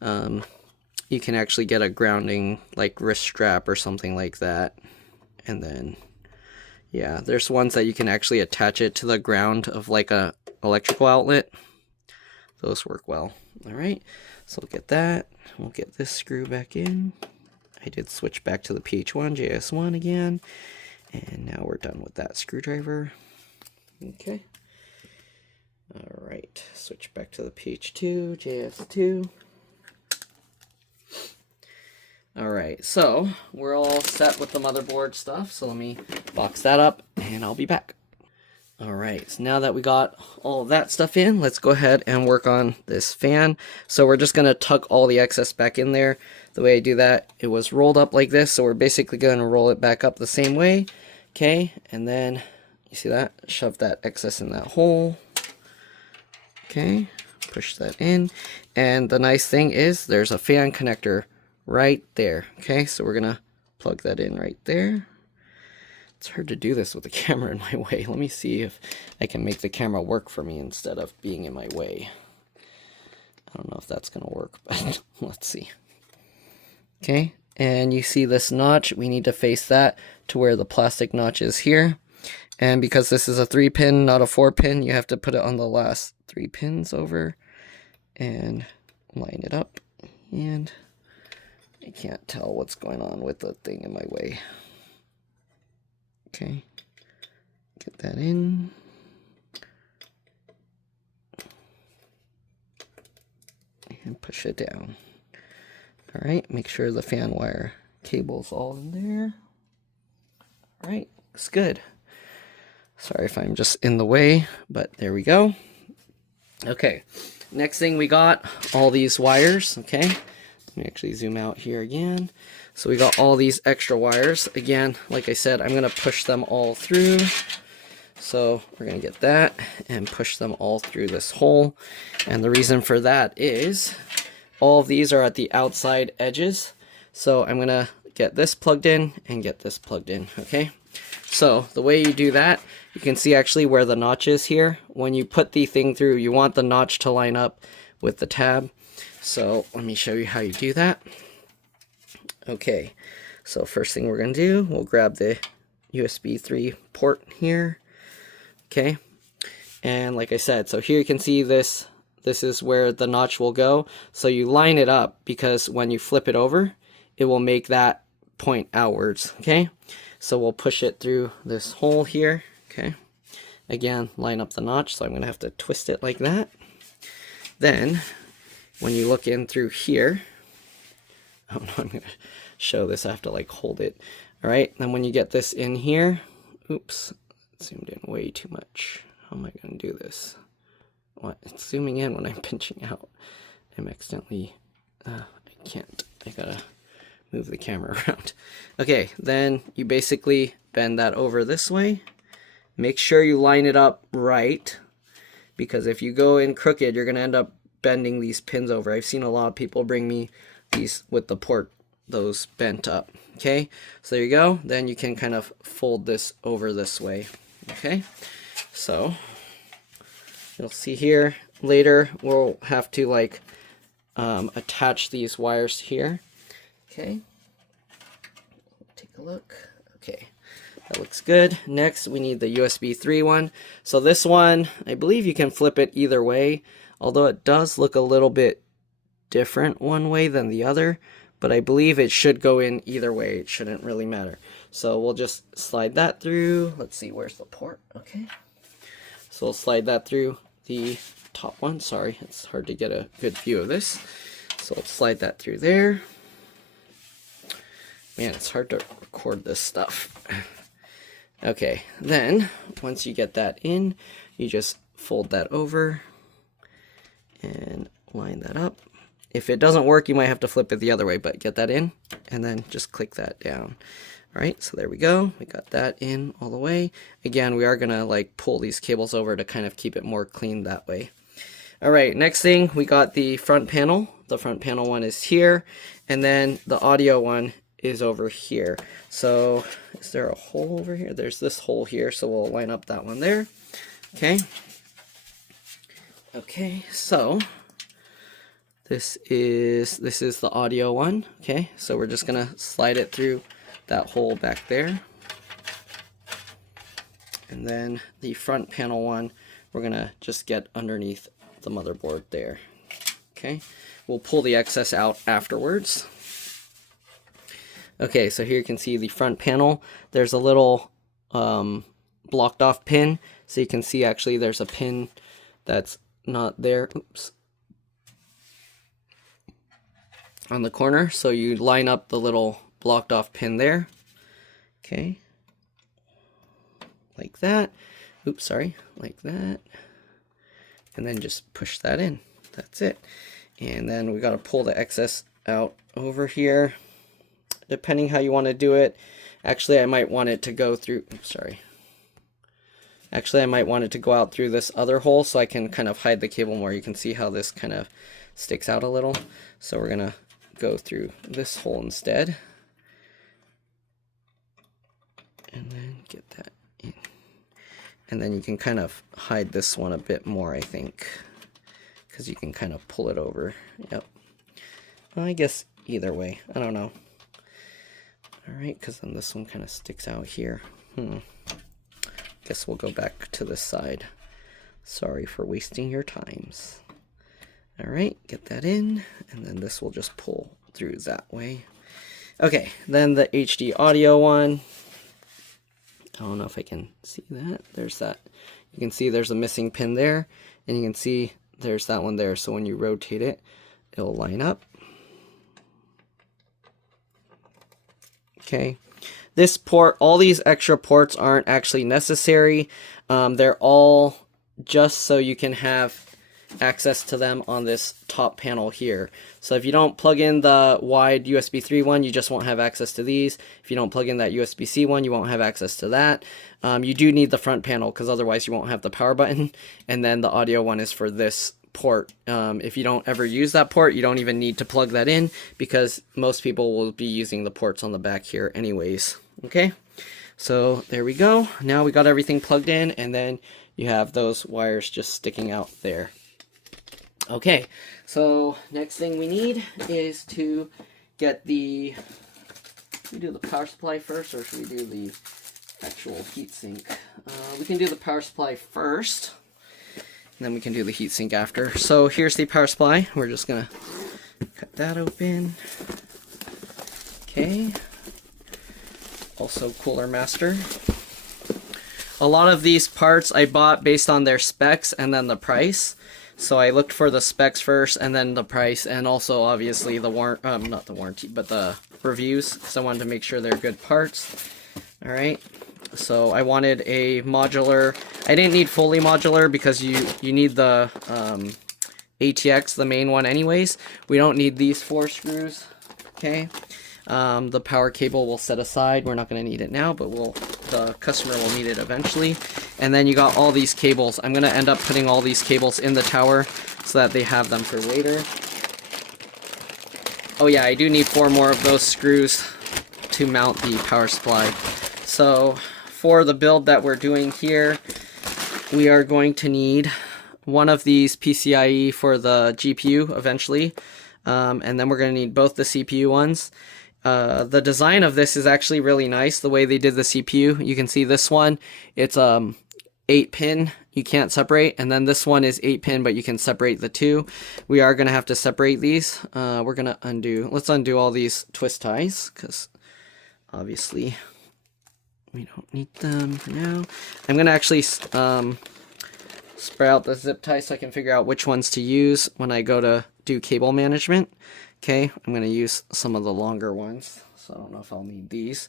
you can actually get a grounding like wrist strap or something like that. And then, yeah, there's ones that you can actually attach it to the ground of like a electrical outlet. Those work well. All right, so we'll get that. We'll get this screw back in. I did switch back to the PH1, JS1 again. And now we're done with that screwdriver. Okay. All right, switch back to the PH2, JS2. All right, so we're all set with the motherboard stuff. So let me box that up and I'll be back. All right, so now that we got all of that stuff in, let's go ahead and work on this fan. So we're just gonna tuck all the excess back in there. The way I do that, it was rolled up like this, so we're basically gonna roll it back up the same way, okay? And then, you see that? Shove that excess in that hole. Okay, push that in. And the nice thing is there's a fan connector right there, okay? So we're gonna plug that in right there. It's hard to do this with the camera in my way. Let me see if I can make the camera work for me instead of being in my way. I don't know if that's going to work, but let's see. Okay, and you see this notch. We need to face that to where the plastic notch is here. And because this is a 3-pin, not a 4-pin, you have to put it on the last 3 pins over and line it up. And I can't tell what's going on with the thing in my way. Okay, get that in. And push it down. All right, make sure the fan wire cable's all in there. All right, it's good. Sorry if I'm just in the way, but there we go. Okay, next thing we got all these wires, okay? Let me actually zoom out here again. So we got all these extra wires. Again, like I said, I'm gonna push them all through. So we're gonna get that and push them all through this hole. And the reason for that is all of these are at the outside edges. So I'm gonna get this plugged in and get this plugged in, okay? So the way you do that, you can see actually where the notch is here. When you put the thing through, you want the notch to line up with the tab. So let me show you how you do that. Okay, so first thing we're going to do, we'll grab the USB 3 port here, okay, and like I said, so here you can see this is where the notch will go, so you line it up because when you flip it over, it will make that point outwards, okay, so we'll push it through this hole here, okay, again, line up the notch, so I'm going to have to twist it like that. Then, when you look in through here, oh no, I'm going to show this. I have to like hold it. All right, then when you get this in here, oops, it zoomed in way too much. How am I going to do this? What? It's zooming in when I'm pinching out. I'm accidentally, I can't. I gotta move the camera around. Okay, then you basically bend that over this way. Make sure you line it up right, because if you go in crooked, you're going to end up bending these pins over. I've seen a lot of people bring me these with the port, those bent up. Okay, so there you go. Then you can kind of fold this over this way. Okay, so you'll see here later we'll have to like attach these wires here. Okay, take a look. Okay, that looks good. Next we need the USB 3 one. So this one, I believe you can flip it either way, although it does look a little bit different one way than the other, but I believe it should go in either way. It shouldn't really matter. So we'll just slide that through. Let's see, where's the port? Okay, so we'll slide that through the top one. Sorry, it's hard to get a good view of this. So let's slide that through there. Man, it's hard to record this stuff. Okay, then once you get that in, you just fold that over and line that up. If it doesn't work, you might have to flip it the other way, but get that in and then just click that down. All right, so there we go. We got that in all the way. Again, we are gonna like pull these cables over to kind of keep it more clean that way. All right, next thing, we got the front panel the front panel one is here, and then the audio one is over here. So is there a hole over here? There's this hole here, so we'll line up that one there. Okay. Okay, so this is the audio one. Okay, so we're just gonna slide it through that hole back there. And then the front panel one, we're gonna just get underneath the motherboard there. Okay, we'll pull the excess out afterwards. Okay, so here you can see the front panel. There's a little blocked off pin, so you can see actually there's a pin that's not there. Oops. On the corner, so you line up the little blocked off pin there. Okay, like that. Oops, sorry, like that. And then just push that in. That's it. And then we got to pull the excess out over here. Depending how you want to do it. Actually, I might want it to go through, oops, sorry. Actually, I might want it to go out through this other hole so I can kind of hide the cable more. You can see how this kind of sticks out a little. So we're going to go through this hole instead. And then get that in. And then you can kind of hide this one a bit more, I think. Because you can kind of pull it over. Yep. Well, I guess either way. I don't know. Alright, because then this one kind of sticks out here. Guess we'll go back to this side. Sorry for wasting your times. Alright, get that in, and then this will just pull through that way. Okay, then the HD audio one. I don't know if I can see that. There's that. You can see there's a missing pin there, and you can see there's that one there. So when you rotate it, it'll line up. Okay, this port, all these extra ports aren't actually necessary. They're all just so you can have access to them on this top panel here. So if you don't plug in the wide USB 3 one, you just won't have access to these. If you don't plug in that USB-C one, you won't have access to that. You do need the front panel because otherwise you won't have the power button. And then the audio one is for this port. If you don't ever use that port, you don't even need to plug that in because most people will be using the ports on the back here anyways. Okay, so there we go. Now we got everything plugged in, and then you have those wires just sticking out there. Okay, so next thing we need is to get the, should we do the power supply first or should we do the actual heatsink? We can do the power supply first. And then we can do the heatsink after. So here's the power supply. We're just gonna cut that open. Okay. Also Cooler Master. A lot of these parts I bought based on their specs and then the price. So I looked for the specs first and then the price, and also obviously the not the warranty, but the reviews, because I wanted to make sure they're good parts. All right. So I wanted a modular. I didn't need fully modular because you need the ATX, the main one anyways. We don't need these 4 screws. Okay. The power cable we'll set aside. We're not going to need it now, but the customer will need it eventually. And then you got all these cables. I'm going to end up putting all these cables in the tower so that they have them for later. Oh yeah, I do need 4 more of those screws to mount the power supply. So for the build that we're doing here, we are going to need one of these PCIe for the GPU eventually, and then we're going to need both the CPU ones. The design of this is actually really nice, the way they did the CPU. You can see this one, it's 8-pin, you can't separate, and then this one is 8-pin, but you can separate the two. We are going to have to separate these. We're going to let's undo all these twist ties, because obviously we don't need them for now. I'm going to actually spray out the zip tie so I can figure out which ones to use when I go to do cable management. Okay, I'm going to use some of the longer ones, so I don't know if I'll need these.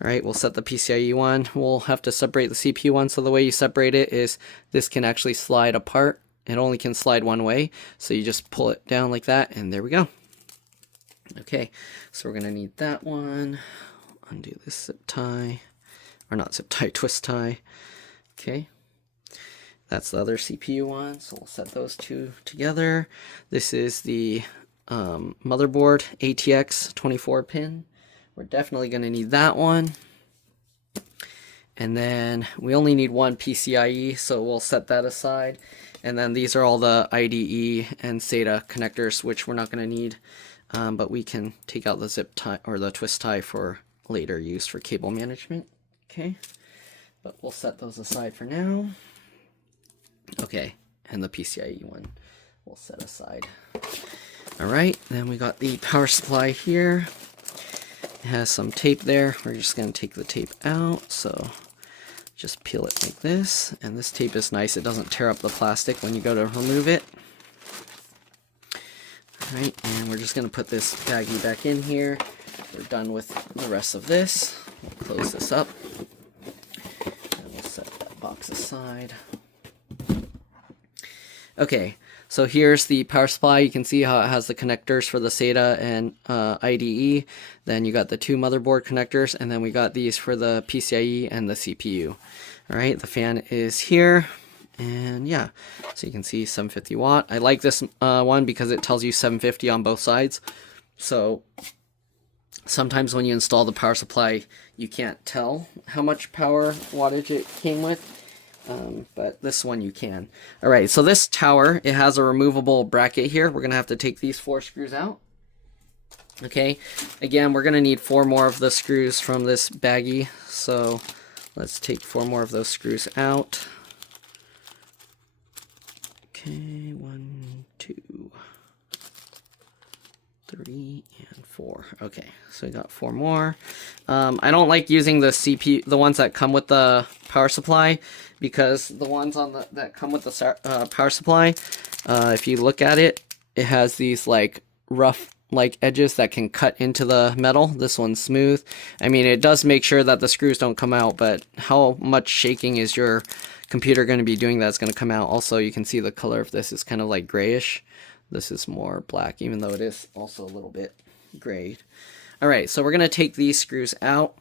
Alright, we'll set the PCIe one. We'll have to separate the CPU one, so the way you separate it is this can actually slide apart. It only can slide one way, so you just pull it down like that, and there we go. Okay, so we're going to need that one. Undo this zip tie. Or not zip tie, twist tie. Okay. That's the other CPU one, so we'll set those two together. This is the motherboard, ATX 24 pin. We're definitely going to need that one. And then we only need one PCIe, so we'll set that aside. And then these are all the IDE and SATA connectors, which we're not going to need, but we can take out the zip tie or the twist tie for later use for cable management. Okay, but we'll set those aside for now. Okay, and the PCIe one we'll set aside. All right, then we got the power supply here. It has some tape there. We're just going to take the tape out, so just peel it like this. And this tape is nice. It doesn't tear up the plastic when you go to remove it. All right, and we're just going to put this baggie back in here. We're done with the rest of this. We'll close this up. And we'll set that box aside. Okay, so here's the power supply. You can see how it has the connectors for the SATA and IDE. Then you got the two motherboard connectors, and then we got these for the PCIe and the CPU. All right, the fan is here, and yeah, so you can see 750 watt. I like this one because it tells you 750 on both sides. So sometimes when you install the power supply, you can't tell how much power wattage it came with. But this one you can. All right, so this tower, it has a removable bracket here. We're going to have to take these 4 screws out. Okay, again, we're going to need 4 more of the screws from this baggie. So let's take 4 more of those screws out. Okay, 1, 2, 3, and 4. Okay, so we got 4 more. I don't like using the CPU, the ones that come with the power supply, because the ones on that come with the power supply, if you look at it, it has these like rough like edges that can cut into the metal. This one's smooth. I mean, it does make sure that the screws don't come out, but how much shaking is your computer going to be doing that's going to come out? Also, you can see the color of this is kind of like grayish. This is more black, even though it is also a little bit gray. All right, so we're going to take these screws out.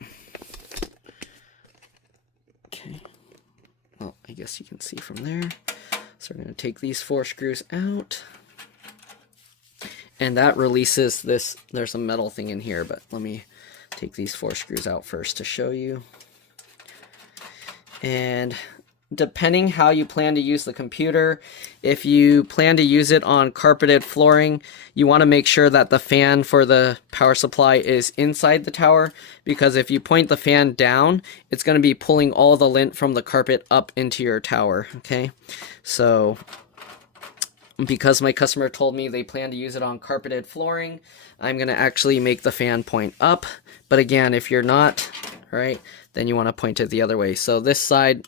Okay. Well, I guess you can see from there. So we're going to take these 4 screws out. And that releases this. There's a metal thing in here, but let me take these 4 screws out first to show you. And depending how you plan to use the computer, if you plan to use it on carpeted flooring, you want to make sure that the fan for the power supply is inside the tower, because if you point the fan down, it's going to be pulling all the lint from the carpet up into your tower. Okay, so because my customer told me they plan to use it on carpeted flooring, I'm going to actually make the fan point up. But again, if you're not, right, then you want to point it the other way. So this side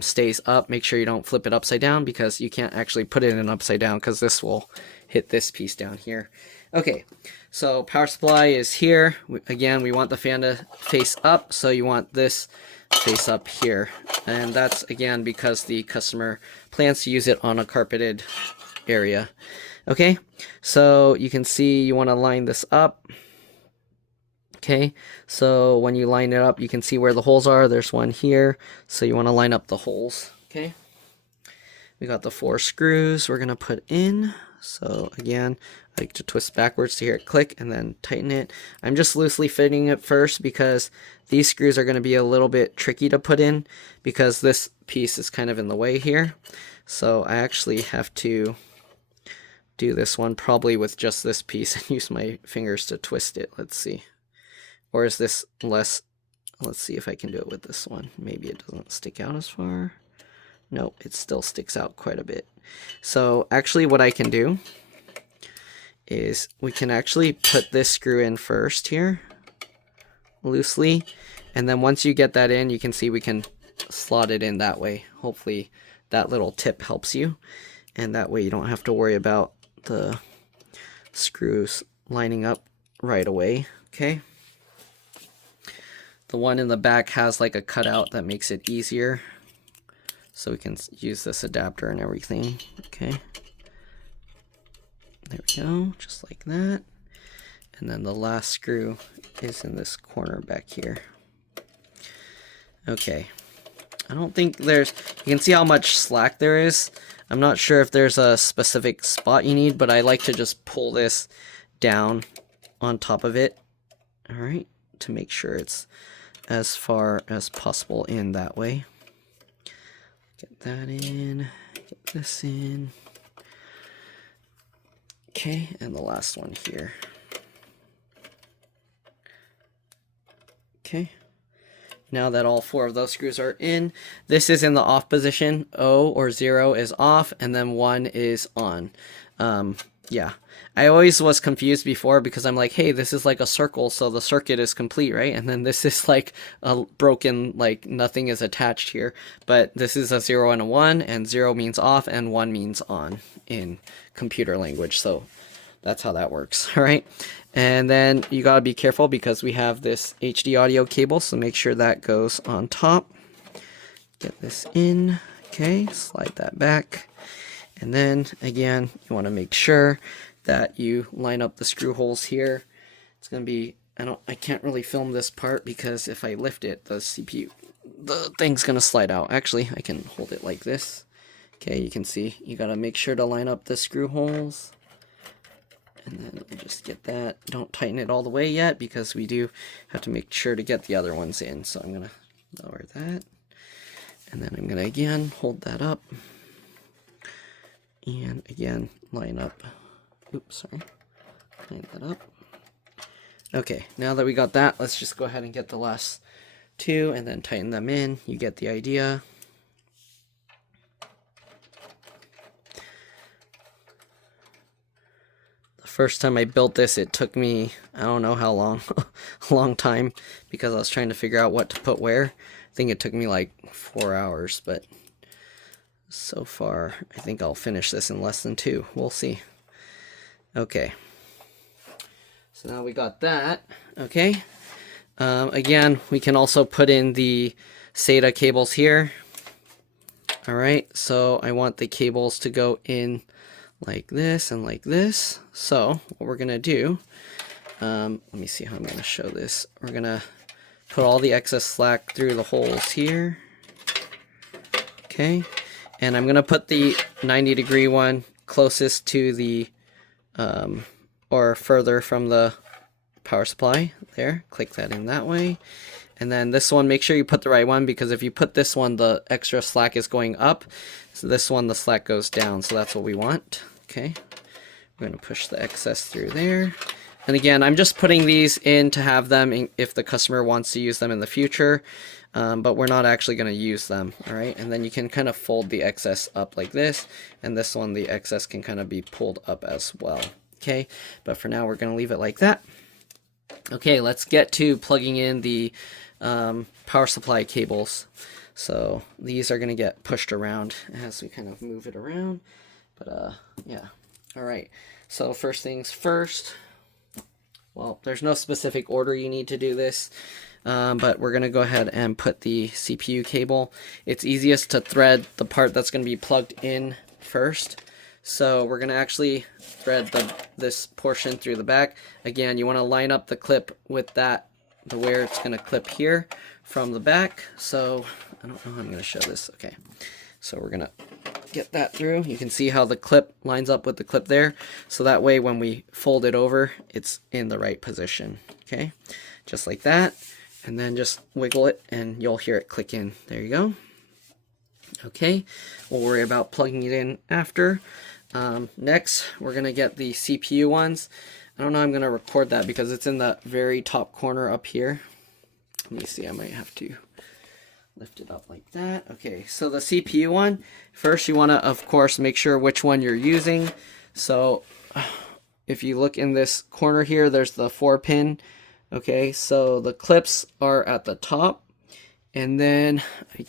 stays up. Make sure you don't flip it upside down, because you can't actually put it in upside down, because this will hit this piece down here. Okay, so power supply is here. Again, we want the fan to face up, so you want this face up here. And that's, again, because the customer plans to use it on a carpeted area. Okay, so you can see you want to line this up. Okay, so when you line it up, you can see where the holes are. There's one here, so you want to line up the holes. Okay, we got the 4 screws we're going to put in. So again, I like to twist backwards to hear it click and then tighten it. I'm just loosely fitting it first, because these screws are going to be a little bit tricky to put in, because this piece is kind of in the way here. So I actually have to do this one probably with just this piece and use my fingers to twist it. Let's see. Or is this less? Let's see if I can do it with this one. Maybe it doesn't stick out as far. Nope, it still sticks out quite a bit. So actually what I can do is we can actually put this screw in first here, loosely. And then once you get that in, you can see we can slot it in that way. Hopefully that little tip helps you. And that way you don't have to worry about the screws lining up right away. Okay. The one in the back has like a cutout that makes it easier, so we can use this adapter and everything. Okay, there we go, just like that. And then the last screw is in this corner back here. Okay, I don't think there's, you can see how much slack there is. I'm not sure if there's a specific spot you need, but I like to just pull this down on top of it, all right, to make sure it's as far as possible in that way. Get that in, get this in. Okay, and the last one here. Okay. Now that all 4 of those screws are in, this is in the off position. O or 0 is off, and then 1 is on. Yeah, I always was confused before because I'm like, hey, this is like a circle, so the circuit is complete, right? And then this is like a broken, like nothing is attached here. But this is a 0 and a 1, and 0 means off, and 1 means on in computer language. So that's how that works, all right? And then you gotta be careful because we have this HD audio cable, so make sure that goes on top. Get this in, okay, slide that back. And then again, you wanna make sure that you line up the screw holes here. It's gonna be, I can't really film this part because if I lift it, the CPU, the thing's gonna slide out. Actually, I can hold it like this. Okay, you can see, you gotta make sure to line up the screw holes. And then you just get that. Don't tighten it all the way yet because we do have to make sure to get the other ones in. So I'm going to lower that. And then I'm going to again hold that up. And again line up. Oops, sorry. Line that up. Okay, now that we got that, let's just go ahead and get the last 2 and then tighten them in. You get the idea. First time I built this, it took me, I don't know how long, a long time, because I was trying to figure out what to put where. I think it took me like 4 hours, but so far, I think I'll finish this in less than 2. We'll see. Okay. So now we got that. Okay. Again, we can also put in the SATA cables here. All right. So I want the cables to go in like this and like this. So what we're gonna do, let me see how I'm gonna show this. We're gonna put all the excess slack through the holes here. Okay, and I'm gonna put the 90-degree one closest to the or further from the power supply. There, click that in that way. And then this one, make sure you put the right one, because if you put this one, the extra slack is going up. So this one, the slack goes down. So that's what we want. Okay. We're going to push the excess through there. And again, I'm just putting these in to have them in if the customer wants to use them in the future. But we're not actually going to use them. All right. And then you can kind of fold the excess up like this. And this one, the excess can kind of be pulled up as well. Okay. But for now, we're going to leave it like that. Okay, let's get to plugging in the power supply cables. So these are going to get pushed around as we kind of move it around. But yeah. All right. So first things first. Well, there's no specific order you need to do this. But we're going to go ahead and put the CPU cable. It's easiest to thread the part that's going to be plugged in first. So we're going to actually thread this portion through the back. Again, you want to line up the clip with that, where it's going to clip here from the back. So I don't know how I'm going to show this. Okay, so we're going to get that through. You can see how the clip lines up with the clip there. So that way when we fold it over, it's in the right position. Okay, just like that. And then just wiggle it and you'll hear it click in. There you go. Okay, we'll worry about plugging it in after. Next, we're going to get the CPU ones. I don't know, I'm going to record that because it's in the very top corner up here. Let me see, I might have to lift it up like that. Okay, so the CPU one, first you want to, of course, make sure which one you're using. So if you look in this corner here, there's the 4-pin. Okay, so the clips are at the top, and then I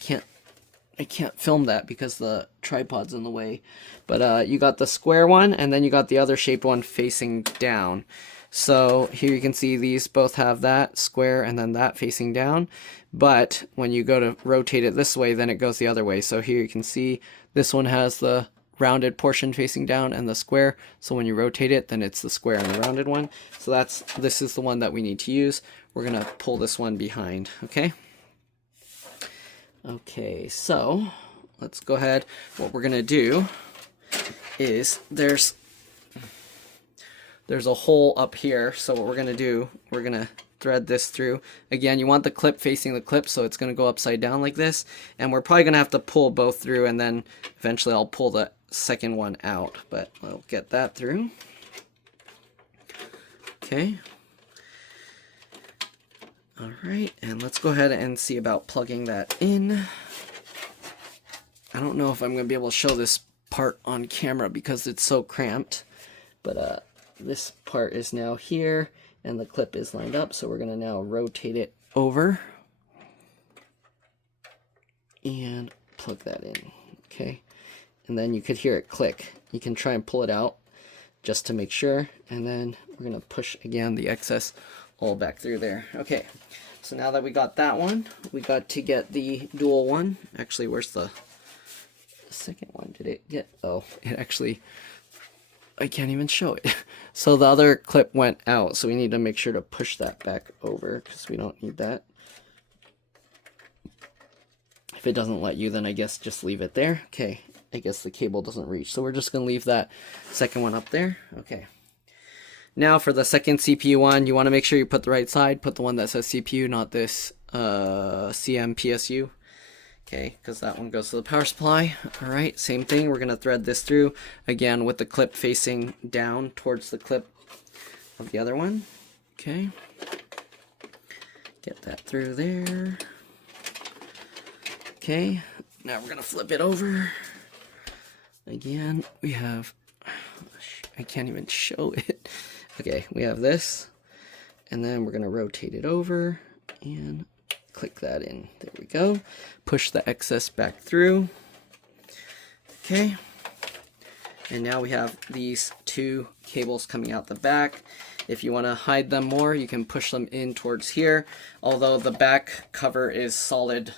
can't film that because the tripod's in the way. But you got the square one, and then you got the other shaped one facing down. So here you can see these both have that square and then that facing down. But when you go to rotate it this way, then it goes the other way. So here you can see this one has the rounded portion facing down and the square. So when you rotate it, then it's the square and the rounded one. So this is the one that we need to use. We're going to pull this one behind, okay? Okay, so let's go ahead. What we're gonna do is there's a hole up here, so what we're gonna do, we're gonna thread this through. Again, you want the clip facing the clip, so it's gonna go upside down like this, and we're probably gonna have to pull both through, and then eventually I'll pull the second one out, but I'll get that through. Okay. All right, and let's go ahead and see about plugging that in. I don't know if I'm gonna be able to show this part on camera because it's so cramped, but this part is now here and the clip is lined up, so we're gonna now rotate it over and plug that in. Okay, and then you could hear it click. You can try and pull it out just to make sure, and then we're gonna push again the excess all back through there. Okay, so now that we got that one, we got to get the dual one. Actually, where's the second one? Did it get, oh, it actually, I can't even show it. So the other clip went out, so we need to make sure to push that back over because we don't need that. If it doesn't let you, then I guess just leave it there. Okay, I guess the cable doesn't reach, so we're just gonna leave that second one up there. Okay. Now for the second CPU one, you want to make sure you put the right side. Put the one that says CPU, not this CMPSU. Okay, because that one goes to the power supply. All right, same thing. We're going to thread this through, again, with the clip facing down towards the clip of the other one. Okay. Get that through there. Okay, now we're going to flip it over. Again, we have, I can't even show it. Okay, we have this, and then we're going to rotate it over and click that in. There we go. Push the excess back through. Okay, and now we have these two cables coming out the back. If you want to hide them more, you can push them in towards here, although the back cover is solid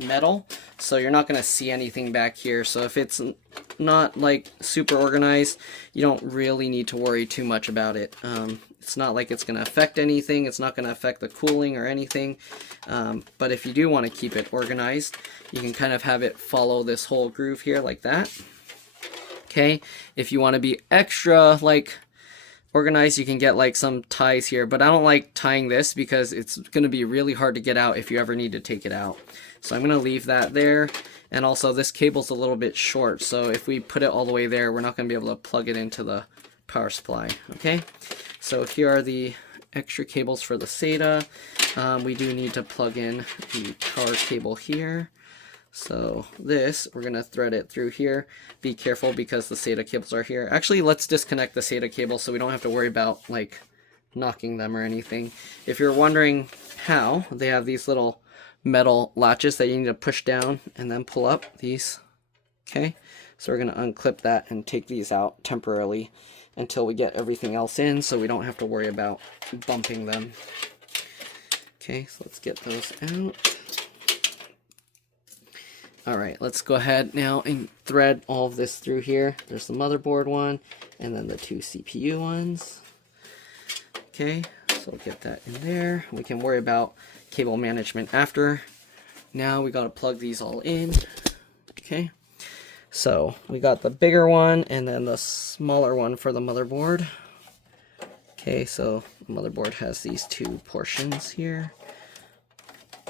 metal, so you're not going to see anything back here. So if it's not like super organized, you don't really need to worry too much about it. It's not like it's going to affect anything. It's not going to affect the cooling or anything. But if you do want to keep it organized, you can kind of have it follow this whole groove here like that. Okay, if you want to be extra like organized, you can get like some ties here, but I don't like tying this because it's going to be really hard to get out if you ever need to take it out. So I'm going to leave that there. And also this cable's a little bit short, so if we put it all the way there, we're not going to be able to plug it into the power supply. Okay, so here are the extra cables for the SATA. We do need to plug in the power cable here. So this, we're going to thread it through here. Be careful because the SATA cables are here. Actually, let's disconnect the SATA cable so we don't have to worry about like knocking them or anything. If you're wondering how, they have these little metal latches that you need to push down and then pull up these. Okay, so we're going to unclip that and take these out temporarily until we get everything else in so we don't have to worry about bumping them. Okay, so let's get those out. Alright, let's go ahead now and thread all of this through here. There's the motherboard one, and then the two CPU ones. Okay, so we'll get that in there. We can worry about cable management after. Now we got to plug these all in. Okay, so we got the bigger one and then the smaller one for the motherboard. Okay, so the motherboard has these two portions here.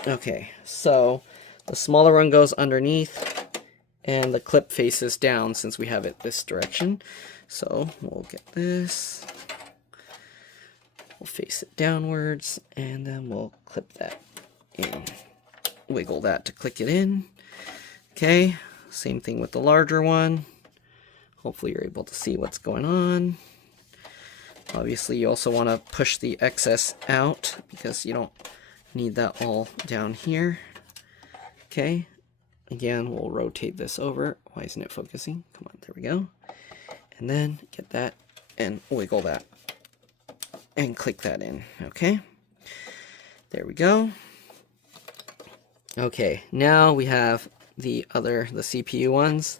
Okay, so the smaller one goes underneath and the clip faces down since we have it this direction. So we'll get this, we'll face it downwards, and then we'll clip that in. Wiggle that to click it in. Okay, same thing with the larger one. Hopefully you're able to see what's going on. Obviously you also want to push the excess out because you don't need that all down here. Okay, again, we'll rotate this over. Why isn't it focusing? Come on, there we go. And then get that and wiggle that and click that in. Okay, there we go. Okay, now we have the CPU ones.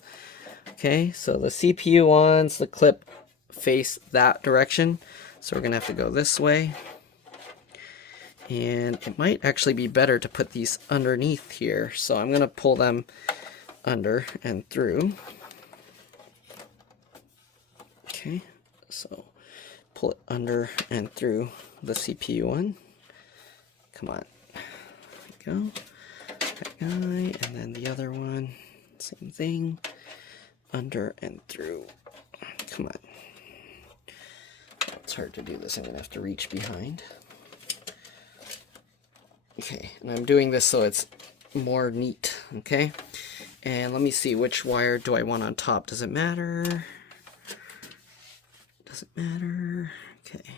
Okay, so the CPU ones, the clip face that direction. So we're gonna have to go this way. And it might actually be better to put these underneath here. So I'm going to pull them under and through. Okay, so pull it under and through the CPU one. Come on. There we go. That guy, and then the other one, same thing. Under and through. Come on. It's hard to do this. I'm going to have to reach behind. Okay, and I'm doing this so it's more neat, okay? And let me see, which wire do I want on top? Does it matter? Does it matter? Okay.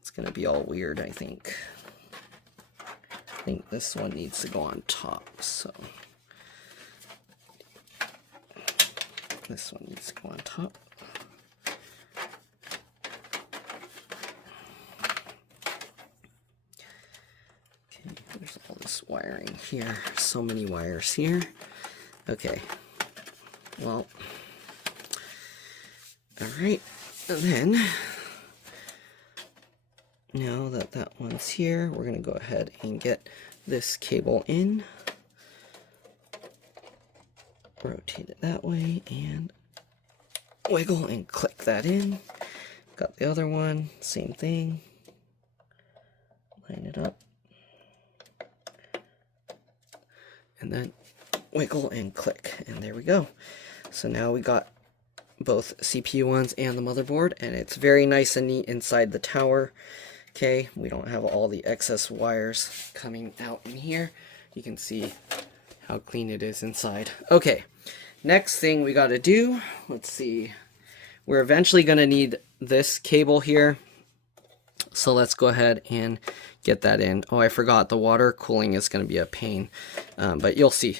It's going to be all weird, I think. I think this one needs to go on top, so this one needs to go on top. Okay, there's all this wiring here. So many wires here. Okay. Well, alright. And then, now that that one's here, we're going to go ahead and get this cable in. Rotate it that way and wiggle and click that in. Got the other one, same thing. Line it up. And then wiggle and click. And there we go. So now we got both CPU ones and the motherboard, and it's very nice and neat inside the tower. Okay, we don't have all the excess wires coming out in here. You can see how clean it is inside. Okay, next thing we got to do, let's see, we're eventually going to need this cable here. So let's go ahead and get that in. Oh, I forgot, the water cooling is going to be a pain, but you'll see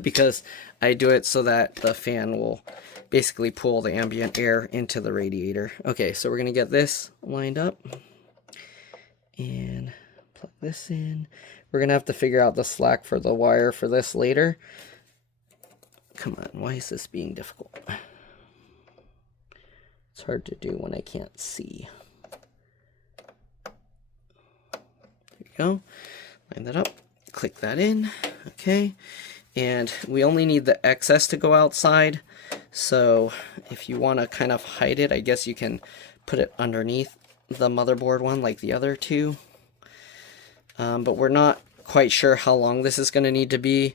because I do it so that the fan will basically pull the ambient air into the radiator. Okay, so we're going to get this lined up and plug this in. We're going to have to figure out the slack for the wire for this later. Come on, why is this being difficult? It's hard to do when I can't see. There you go. Line that up, click that in. Okay, and we only need the excess to go outside. So if you want to kind of hide it, I guess you can put it underneath the motherboard one like the other two. But we're not quite sure how long this is going to need to be.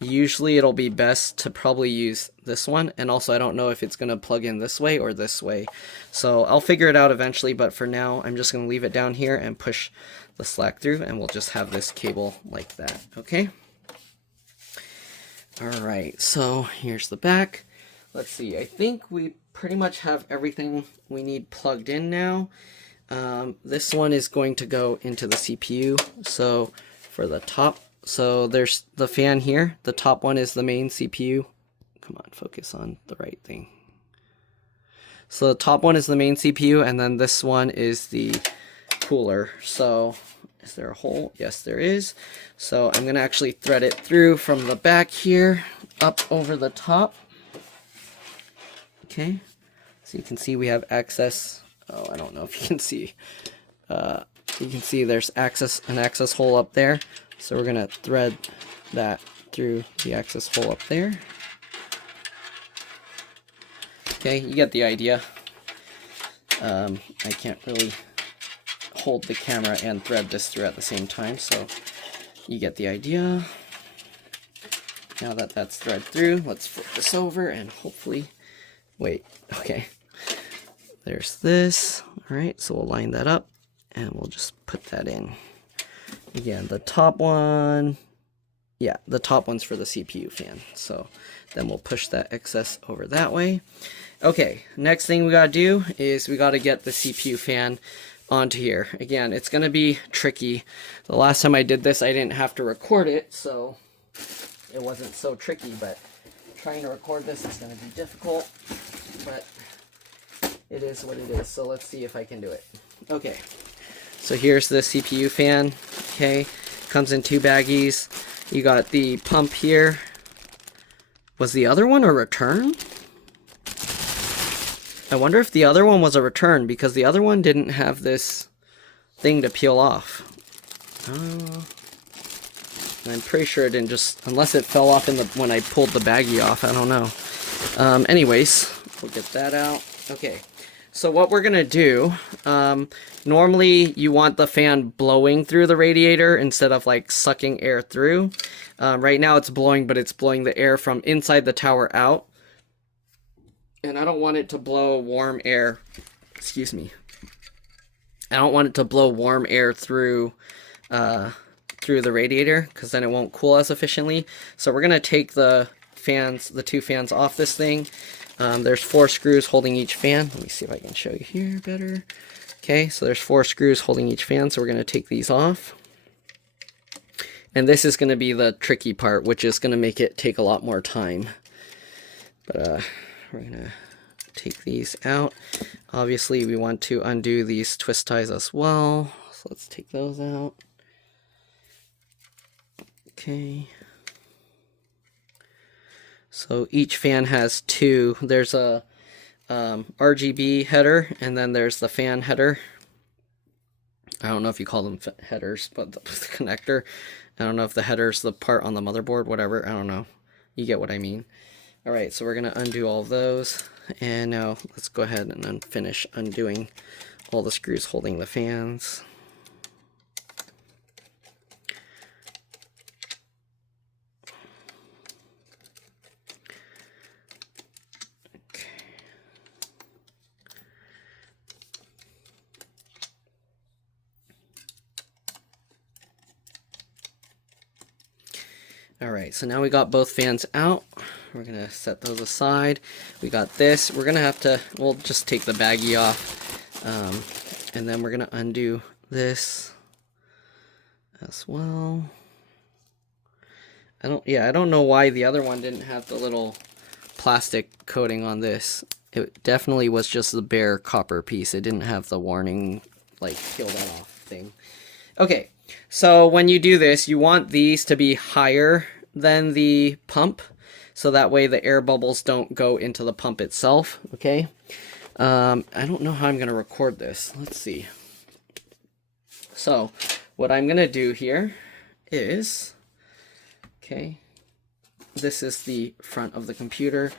Usually it'll be best to probably use this one, and also I don't know if it's going to plug in this way or this way. So I'll figure it out eventually, but for now I'm just going to leave it down here and push the slack through, and we'll just have this cable like that, okay? Alright, so here's the back. Let's see, I think we pretty much have everything we need plugged in now. This one is going to go into the CPU, so for the top, so there's the fan here. The top one is the main CPU. Come on, focus on the right thing. So the top one is the main CPU, and then this one is the cooler. So is there a hole? Yes, there is. So I'm going to actually thread it through from the back here up over the top. Okay, so you can see we have access. Oh, I don't know if you can see. You can see there's an access hole up there. So we're going to thread that through the access hole up there. Okay, you get the idea. I can't really hold the camera and thread this through at the same time, so you get the idea. Now that that's thread through, let's flip this over and hopefully, wait, okay. There's this. Alright, so we'll line that up and we'll just put that in. Again, the top one, yeah, the top one's for the CPU fan. So then we'll push that excess over that way. Okay, next thing we gotta do is we gotta get the CPU fan onto here. Again, it's gonna be tricky. The last time I did this, I didn't have to record it, so it wasn't so tricky, but trying to record this is gonna be difficult, but it is what it is. So let's see if I can do it. Okay, so here's the CPU fan. Okay, comes in two baggies. You got the pump here. Was the other one a return? I wonder if the other one was a return, because the other one didn't have this thing to peel off. I'm pretty sure it didn't just, unless it fell off in the when I pulled the baggie off, I don't know. Anyways, we'll get that out. Okay, so what we're gonna do, normally you want the fan blowing through the radiator instead of like sucking air through. Right now it's blowing, but it's blowing the air from inside the tower out. And I don't want it to blow warm air, excuse me. I don't want it to blow warm air through the radiator, because then it won't cool as efficiently. So we're gonna take the fans, the two fans off this thing. There's 4 screws holding each fan. Let me see if I can show you here better. Okay, so there's 4 screws holding each fan, so we're gonna take these off. And this is gonna be the tricky part, which is gonna make it take a lot more time. But we're gonna take these out. Obviously we want to undo these twist ties as well, so let's take those out. Okay, so each fan has 2. There's a RGB header, and then there's the fan header. I don't know if you call them headers, but the connector. I don't know if the header's the part on the motherboard, whatever, I don't know. You get what I mean. Alright, so we're going to undo all of those, and now let's go ahead and finish undoing all the screws holding the fans. Okay. Alright, so now we got both fans out. We're going to set those aside. We got this. We're going to have to, we'll just take the baggie off. And then we're going to undo this as well. I don't know why the other one didn't have the little plastic coating on this. It definitely was just the bare copper piece. It didn't have the warning, like, peel that off thing. Okay, so when you do this, you want these to be higher than the pump, so that way the air bubbles don't go into the pump itself, okay? I don't know how I'm going to record this. Let's see. So, what I'm going to do here is, okay, this is the front of the computer.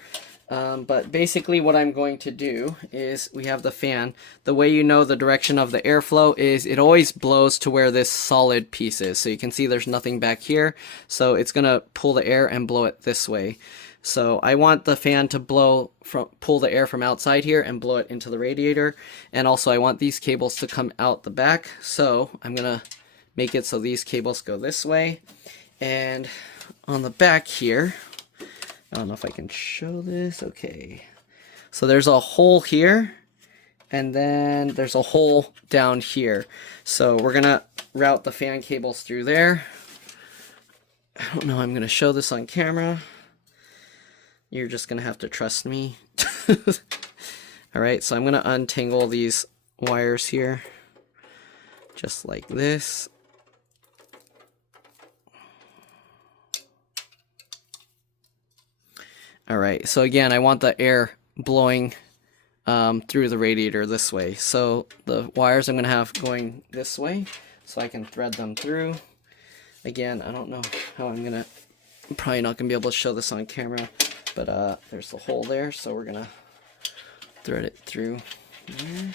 But basically what I'm going to do is, we have the fan. The way you know the direction of the airflow is it always blows to where this solid piece is. So you can see there's nothing back here. So it's going to pull the air and blow it this way. So I want the fan to pull the air from outside here and blow it into the radiator. And also I want these cables to come out the back. So I'm going to make it so these cables go this way. And on the back here, I don't know if I can show this. Okay. So there's a hole here, and then there's a hole down here. So we're going to route the fan cables through there. I don't know how I'm going to show this on camera. You're just going to have to trust me. Alright, so I'm going to untangle these wires here, just like this. Alright, so again, I want the air blowing through the radiator this way. So the wires I'm going to have going this way, so I can thread them through. Again, I don't know how I'm going to, I'm probably not going to be able to show this on camera, but there's the hole there, so we're going to thread it through here.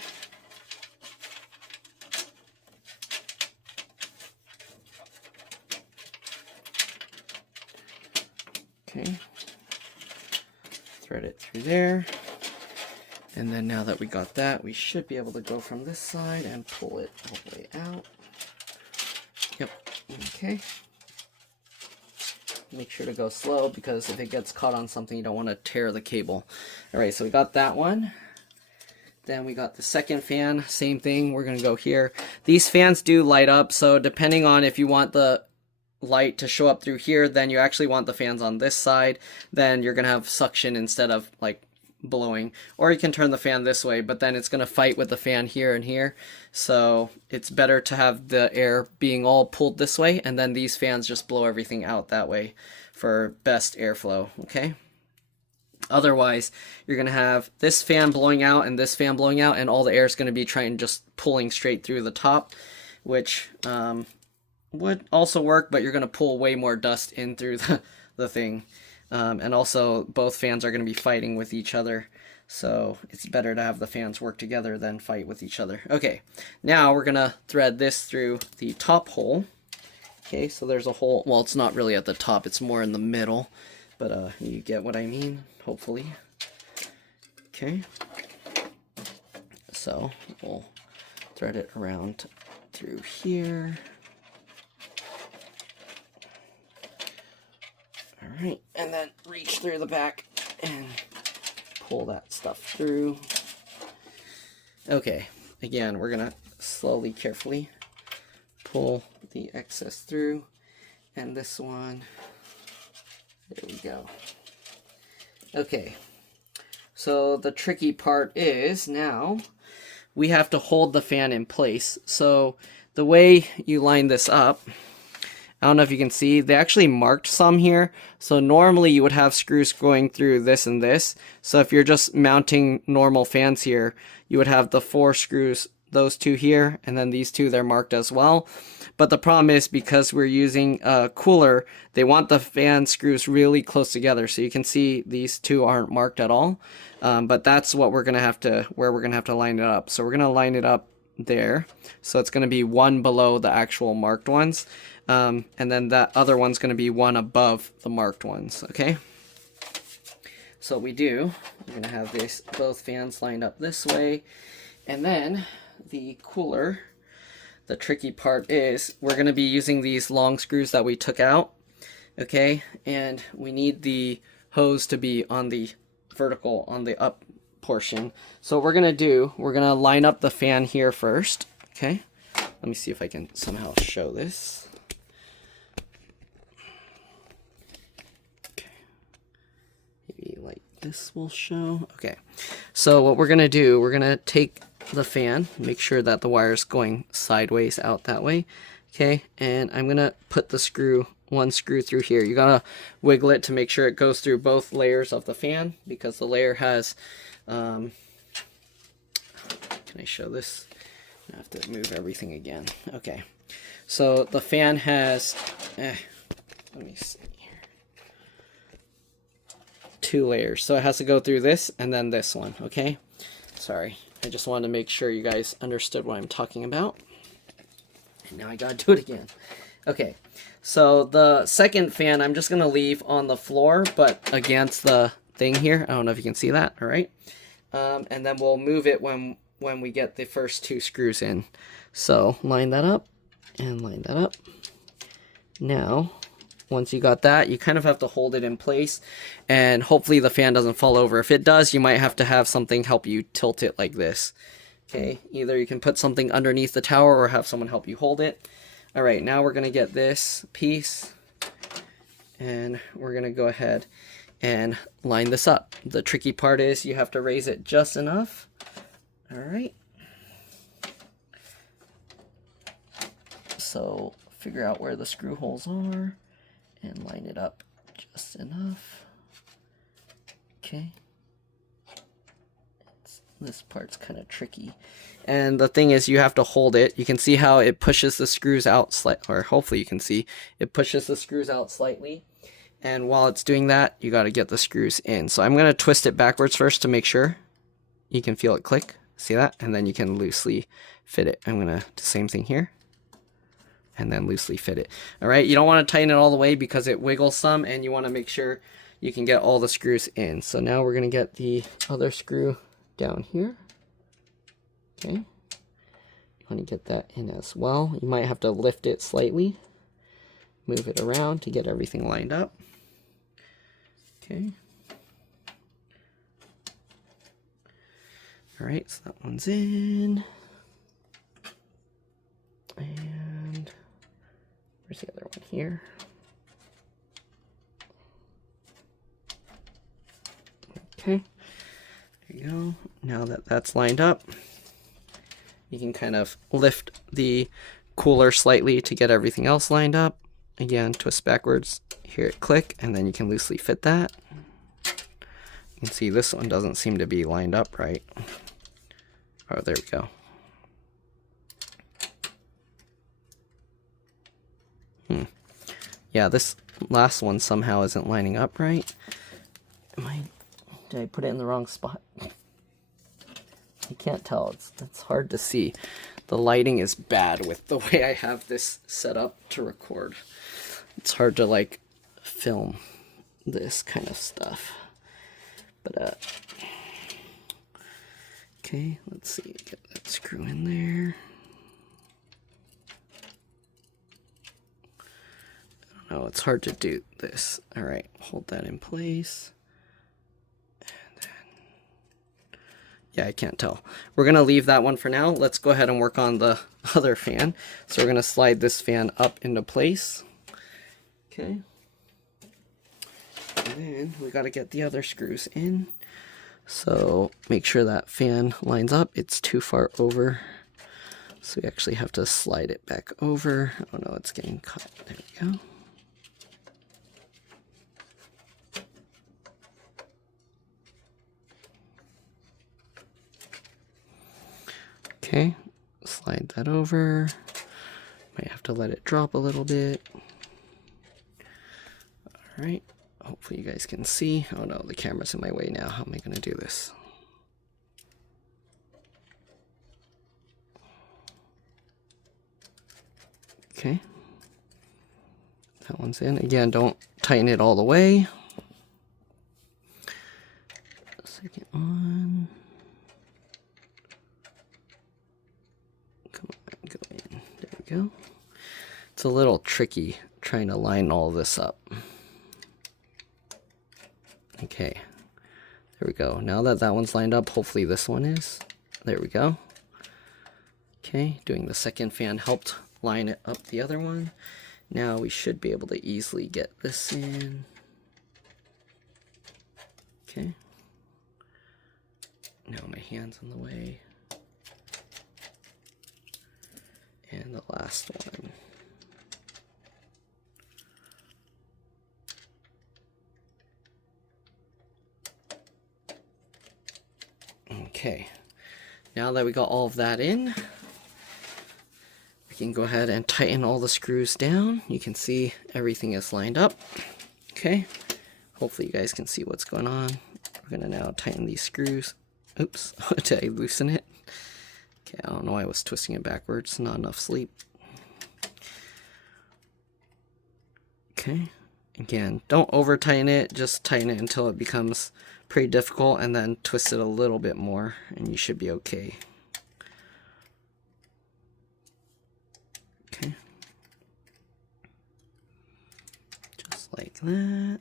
Okay. Thread it through there, and then now that we got that, we should be able to go from this side and pull it all the way out. Yep, okay. Make sure to go slow, because if it gets caught on something, you don't want to tear the cable. Alright, so we got that one. Then we got the second fan, same thing, we're going to go here. These fans do light up, so depending on if you want the light to show up through here, then you actually want the fans on this side. Then you're gonna have suction instead of like blowing, or you can turn the fan this way, but then it's gonna fight with the fan here and here. So it's better to have the air being all pulled this way, and then these fans just blow everything out that way for best airflow. Okay, otherwise you're gonna have this fan blowing out and this fan blowing out, and all the air is gonna be just pulling straight through the top. which would also work, but you're going to pull way more dust in through the thing. And also both fans are going to be fighting with each other. So it's better to have the fans work together than fight with each other. Okay, now we're going to thread this through the top hole. Okay, so there's a hole. Well, it's not really at the top, it's more in the middle. But you get what I mean, hopefully. Okay. So we'll thread it around through here. All right, and then reach through the back and pull that stuff through. Okay, again, we're gonna slowly, carefully pull the excess through, and this one, there we go. Okay, so the tricky part is now we have to hold the fan in place. So the way you line this up, I don't know if you can see, they actually marked some here. So normally you would have screws going through this and this. So if you're just mounting normal fans here, you would have the 4 screws, those 2 here, and then these 2, they're marked as well. But the problem is, because we're using a cooler, they want the fan screws really close together. So you can see these 2 aren't marked at all. But that's what we're gonna have to, where we're gonna have to line it up. So we're gonna line it up there. So it's gonna be 1 below the actual marked ones. And then that other one's going to be 1 above the marked ones, okay? So what we do, we're going to have this, both fans lined up this way, and then the cooler, the tricky part is we're going to be using these long screws that we took out, okay? And we need the hose to be on the vertical, on the up portion. So what we're going to do, we're going to line up the fan here first, okay? Let me see if I can somehow show this. Like this will show. Okay, so what we're gonna do, we're gonna take the fan, make sure that the wire's going sideways out that way, okay, and I'm gonna put the screw, 1 screw through here. You gotta wiggle it to make sure it goes through both layers of the fan, because the layer has can I show this? I have to move everything again. Okay, so the fan has let me see, 2 layers, so it has to go through this and then this one, okay? Sorry, I just wanted to make sure you guys understood what I'm talking about. And now I gotta do it again. Okay, so the second fan I'm just gonna leave on the floor, but against the thing here. I don't know if you can see that, all right? And then we'll move it when we get the first 2 screws in. So line that up and line that up. Now, once you got that, you kind of have to hold it in place, and hopefully the fan doesn't fall over. If it does, you might have to have something help you tilt it like this. Okay, either you can put something underneath the tower or have someone help you hold it. All right, now we're gonna get this piece, and we're gonna go ahead and line this up. The tricky part is you have to raise it just enough. All right. So figure out where the screw holes are and line it up just enough. Okay. This part's kind of tricky. And the thing is, you have to hold it. You can see how it pushes the screws out slightly, or hopefully you can see, it pushes the screws out slightly. And while it's doing that, you got to get the screws in. So I'm going to twist it backwards first to make sure. You can feel it click. See that? And then you can loosely fit it. I'm going to do the same thing here. And then loosely fit it. All right, you don't want to tighten it all the way because it wiggles some, and you want to make sure you can get all the screws in. So now we're going to get the other screw down here. Okay, you want to get that in as well. You might have to lift it slightly, move it around to get everything lined up. Okay. All right, so that one's in. And where's the other one here? Okay, there you go. Now that that's lined up, you can kind of lift the cooler slightly to get everything else lined up. Again, twist backwards, hear it click, and then you can loosely fit that. You can see this one doesn't seem to be lined up right. Oh, there we go. Yeah, this last one somehow isn't lining up right. Did I put it in the wrong spot? You can't tell. It's hard to see. The lighting is bad with the way I have this set up to record. It's hard to like film this kind of stuff. But okay, let's see. Get that screw in there. I don't know, it's hard to do this. All right, hold that in place. Yeah, I can't tell. We're going to leave that one for now. Let's go ahead and work on the other fan. So we're going to slide this fan up into place. Okay. And then we got to get the other screws in. So make sure that fan lines up. It's too far over. So we actually have to slide it back over. Oh no, it's getting caught. There we go. Okay, slide that over. Might have to let it drop a little bit. All right, hopefully you guys can see. Oh no, the camera's in my way now. How am I gonna do this? Okay, that one's in. Again, don't tighten it all the way. Second one. Come on, go in. There we go. It's a little tricky trying to line all this up. Okay, there we go. Now that that one's lined up, hopefully this one is. There we go. Okay, doing the second fan helped line it up the other one. Now we should be able to easily get this in. Okay. Now my hand's in the way. And the last one. Okay, now that we got all of that in, we can go ahead and tighten all the screws down. You can see everything is lined up. Okay, hopefully you guys can see what's going on. We're gonna now tighten these screws. Oops, did I loosen it? Okay, I don't know why I was twisting it backwards. Not enough sleep. Okay, again, don't over tighten it, just tighten it until it becomes pretty difficult and then twist it a little bit more and you should be okay. Okay, just like that.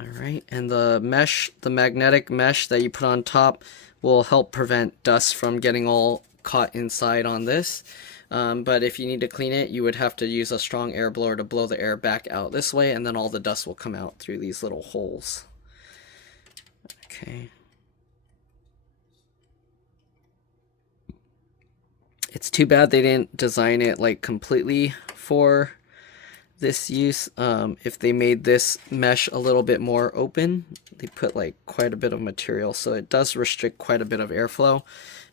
Alright, and the mesh, the magnetic mesh that you put on top will help prevent dust from getting all caught inside on this. But if you need to clean it, you would have to use a strong air blower to blow the air back out this way, and then all the dust will come out through these little holes. Okay. It's too bad they didn't design it like completely for this use. If they made this mesh a little bit more open, they put like quite a bit of material, so it does restrict quite a bit of airflow.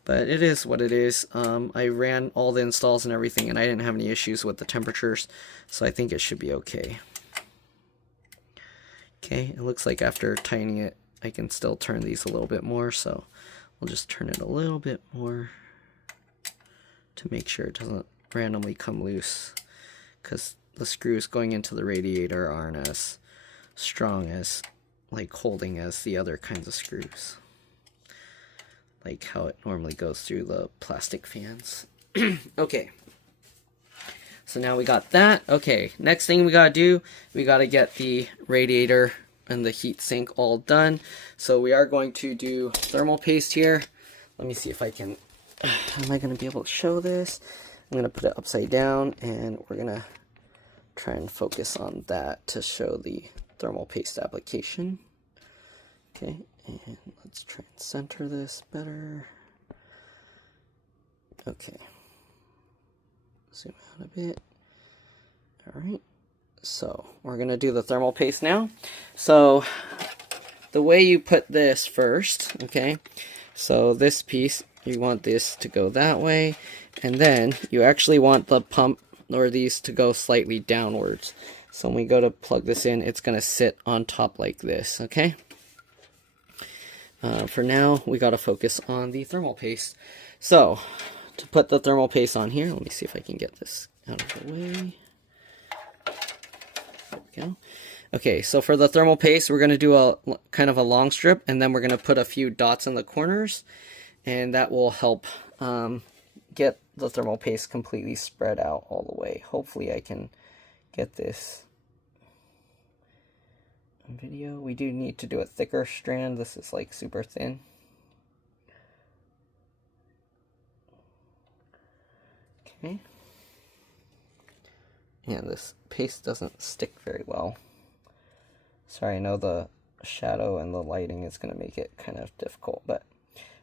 But it is what it is. I ran all the installs and everything, and I didn't have any issues with the temperatures, so I think it should be okay. Okay, it looks like after tightening it, I can still turn these a little bit more, so we'll just turn it a little bit more to make sure it doesn't randomly come loose, because the screws going into the radiator aren't as strong as, like, holding as the other kinds of screws. Like how it normally goes through the plastic fans. Okay, so now we got that. Okay, next thing we gotta do, we gotta get the radiator and the heat sink all done. So we are going to do thermal paste here. Let me see if I can, am I gonna be able to show this? I'm gonna put it upside down and we're gonna try and focus on that to show the thermal paste application. Okay, and let's try and center this better. Okay, zoom out a bit. All right, so we're gonna do the thermal paste now. So the way you put this first, okay, so this piece, you want this to go that way, and then you actually want the pump or these to go slightly downwards. So when we go to plug this in, it's going to sit on top like this, okay? For now, we got to focus on the thermal paste. So, to put the thermal paste on here, let me see if I can get this out of the way. There we go. Okay, so for the thermal paste, we're going to do a kind of a long strip, and then we're going to put a few dots in the corners, and that will help get the thermal paste completely spread out all the way. Hopefully I can get this on video. We do need to do a thicker strand. This is like super thin. Okay. And this paste doesn't stick very well. Sorry, I know the shadow and the lighting is going to make it kind of difficult, but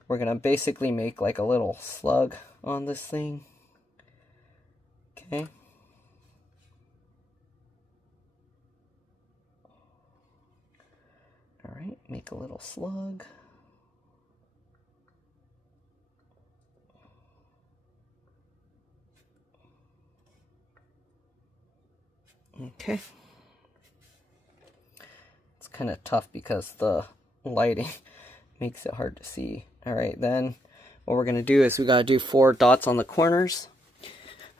we're going to basically make like a little slug on this thing. Okay. All right, make a little slug. Okay. It's kind of tough because the lighting makes it hard to see. All right, then what we're going to do is we got to do 4 dots on the corners.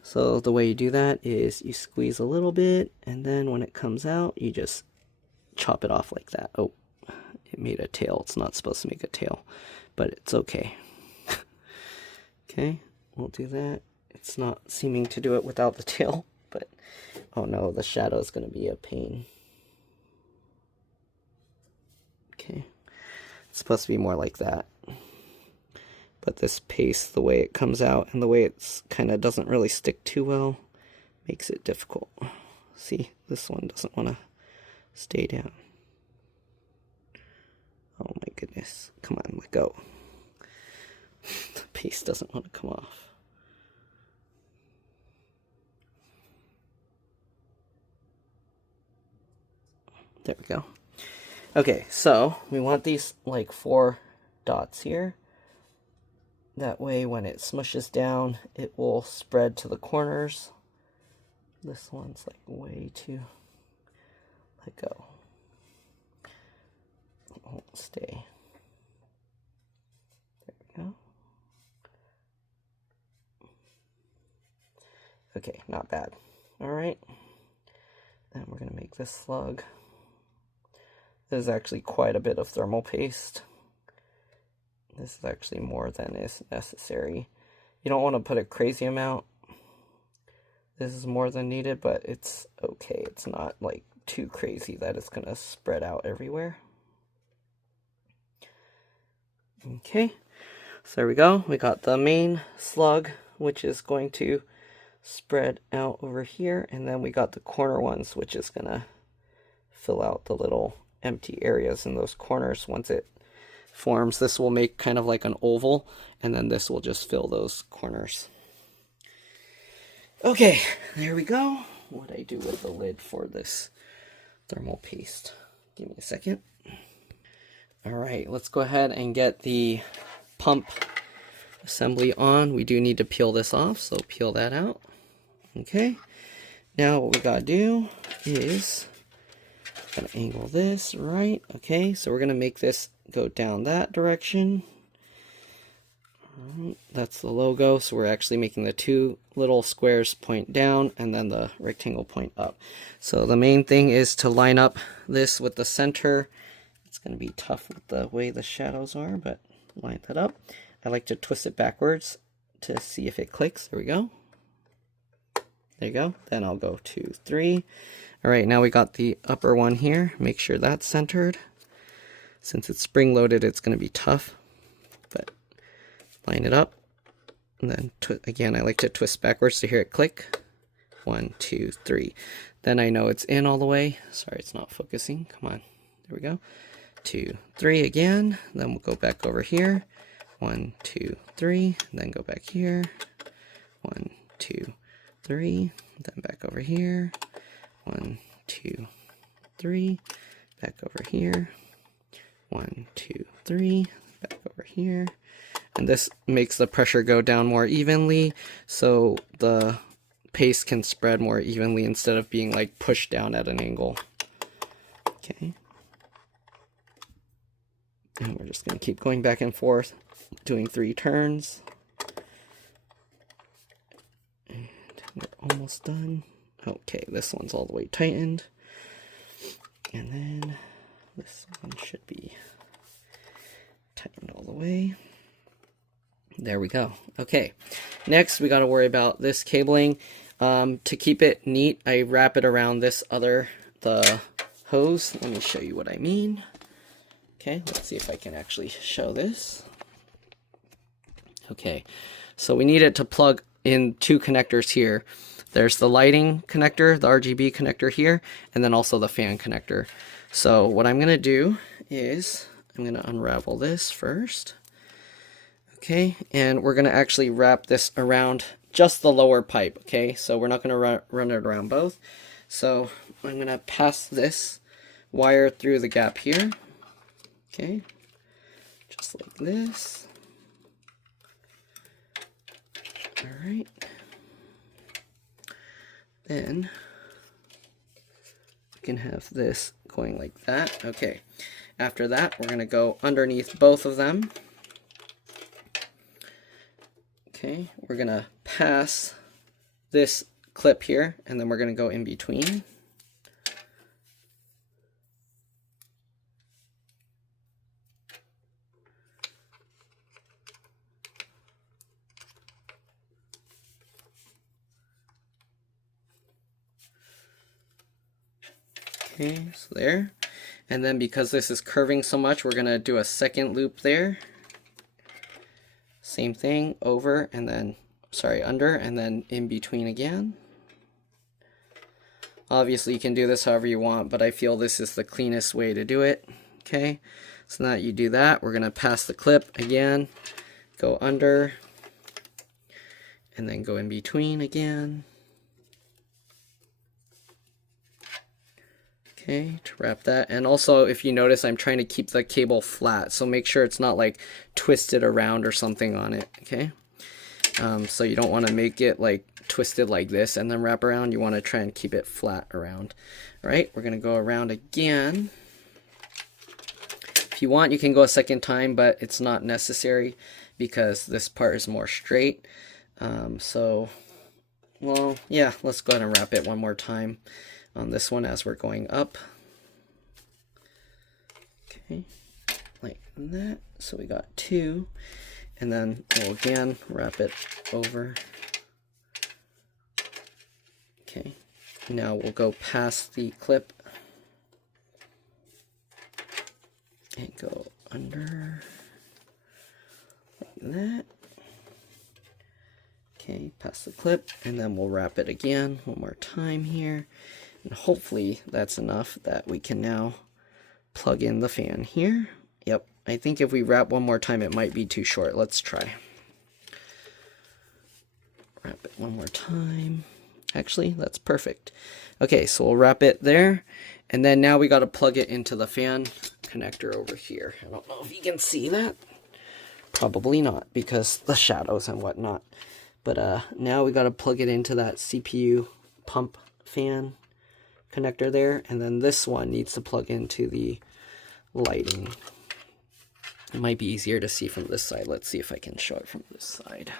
So the way you do that is you squeeze a little bit, and then when it comes out, you just chop it off like that. Oh, it made a tail. It's not supposed to make a tail, but it's okay. Okay, we'll do that. It's not seeming to do it without the tail, but oh no, the shadow is going to be a pain. Okay, it's supposed to be more like that. But this paste, the way it comes out and the way it's kind of doesn't really stick too well, makes it difficult. See, this one doesn't want to stay down. Oh my goodness. Come on, let go. The paste doesn't want to come off. There we go. Okay, so we want these like 4 dots here. That way when it smushes down, it will spread to the corners. This one's like way too... Let go. It won't stay. There we go. Okay, not bad. Alright. Then we're going to make this slug. There's actually quite a bit of thermal paste. This is actually more than is necessary. You don't want to put a crazy amount. This is more than needed, but it's okay. It's not like too crazy that it's going to spread out everywhere. Okay, so there we go. We got the main slug, which is going to spread out over here, and then we got the corner ones, which is going to fill out the little empty areas in those corners. Once it forms, this will make kind of like an oval, and then this will just fill those corners. Okay, there we go. What do I do with the lid for this thermal paste? Give me a second. All right, let's go ahead and get the pump assembly on. We do need to peel this off, so peel that out. Okay, now what we gotta do is gotta angle this right. Okay, so we're gonna make this go down that direction. That's the logo, so we're actually making the 2 little squares point down and then the rectangle point up. So the main thing is to line up this with the center. It's going to be tough with the way the shadows are, but line that up. I like to twist it backwards to see if it clicks. There we go. There you go. Then I'll go 2, 3. All right, now we got the upper one here. Make sure that's centered. Since it's spring-loaded, it's going to be tough, but line it up. And then, again, I like to twist backwards to hear it click. 1, 2, 3. Then I know it's in all the way. Sorry, it's not focusing. Come on. There we go. 2, 3 again. Then we'll go back over here. 1, 2, 3. Then go back here. 1, 2, 3. Then back over here. 1, 2, 3. Back over here. 1, 2, 3. Back over here. And this makes the pressure go down more evenly, so the paste can spread more evenly instead of being like pushed down at an angle. Okay. And we're just going to keep going back and forth, doing 3 turns. And we're almost done. Okay, this one's all the way tightened. And then this one should be tightened all the way. There we go. Okay, next we got to worry about this cabling. To keep it neat, I wrap it around the hose. Let me show you what I mean. Okay, let's see if I can actually show this. Okay, so we need it to plug in 2 connectors here. There's the lighting connector, the RGB connector here, and then also the fan connector. So what I'm going to do is I'm going to unravel this first. Okay, and we're going to actually wrap this around just the lower pipe, okay? So we're not going to run it around both. So I'm going to pass this wire through the gap here, okay? Just like this. All right. Then we can have this going like that. Okay, after that, we're going to go underneath both of them. Okay, we're going to pass this clip here, and then we're going to go in between. Okay, so there. And then because this is curving so much, we're going to do a second loop there. Same thing, over and then, sorry, under and then in between again. Obviously you can do this however you want, but I feel this is the cleanest way to do it. Okay, so now that you do that, we're going to pass the clip again, go under, and then go in between again. Okay, to wrap that. And also, if you notice, I'm trying to keep the cable flat, so make sure it's not like twisted around or something on it, okay? So you don't want to make it like twisted like this and then wrap around. You want to try and keep it flat around. All right, we're going to go around again. If you want, you can go a second time, but it's not necessary because this part is more straight. Well, yeah, let's go ahead and wrap it one more time on this one as we're going up. Okay, like that. So we got 2, and then we'll again wrap it over. Okay, now we'll go past the clip and go under like that. Okay, past the clip, and then we'll wrap it again one more time here. And hopefully that's enough that we can now plug in the fan here. Yep, I think if we wrap one more time, it might be too short. Let's try. Wrap it one more time. Actually, that's perfect. Okay, so we'll wrap it there. And then now we got to plug it into the fan connector over here. I don't know if you can see that. Probably not because the shadows and whatnot. But now we got to plug it into that CPU pump fan connector there, and then this one needs to plug into the lighting. It might be easier to see from this side. Let's see if I can show it from this side.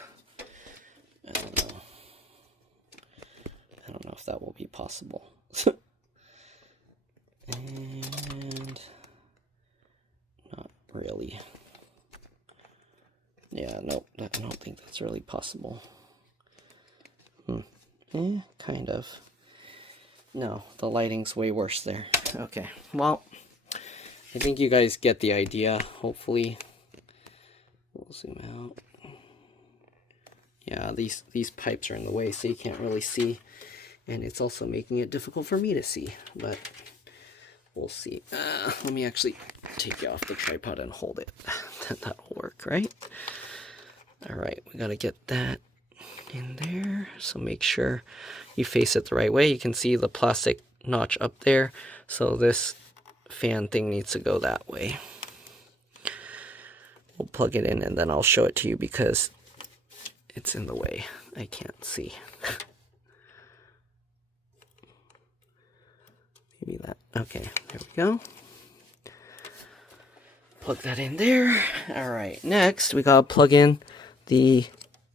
I don't know. I don't know if that will be possible. And not really. Yeah, nope, I don't think that's really possible. Kind of. No, the lighting's way worse there. Okay, well, I think you guys get the idea, hopefully. We'll zoom out. Yeah, these pipes are in the way, so you can't really see. And it's also making it difficult for me to see, but we'll see. Let me actually take you off the tripod and hold it. That'll work, right? All right, we gotta get that in there. So make sure you face it the right way. You can see the plastic notch up there. So this fan thing needs to go that way. we'll plug it in and then I'll show it to you because it's in the way. I can't see. Maybe that. Okay, there we go. Plug that in there. Alright, next we gotta plug in the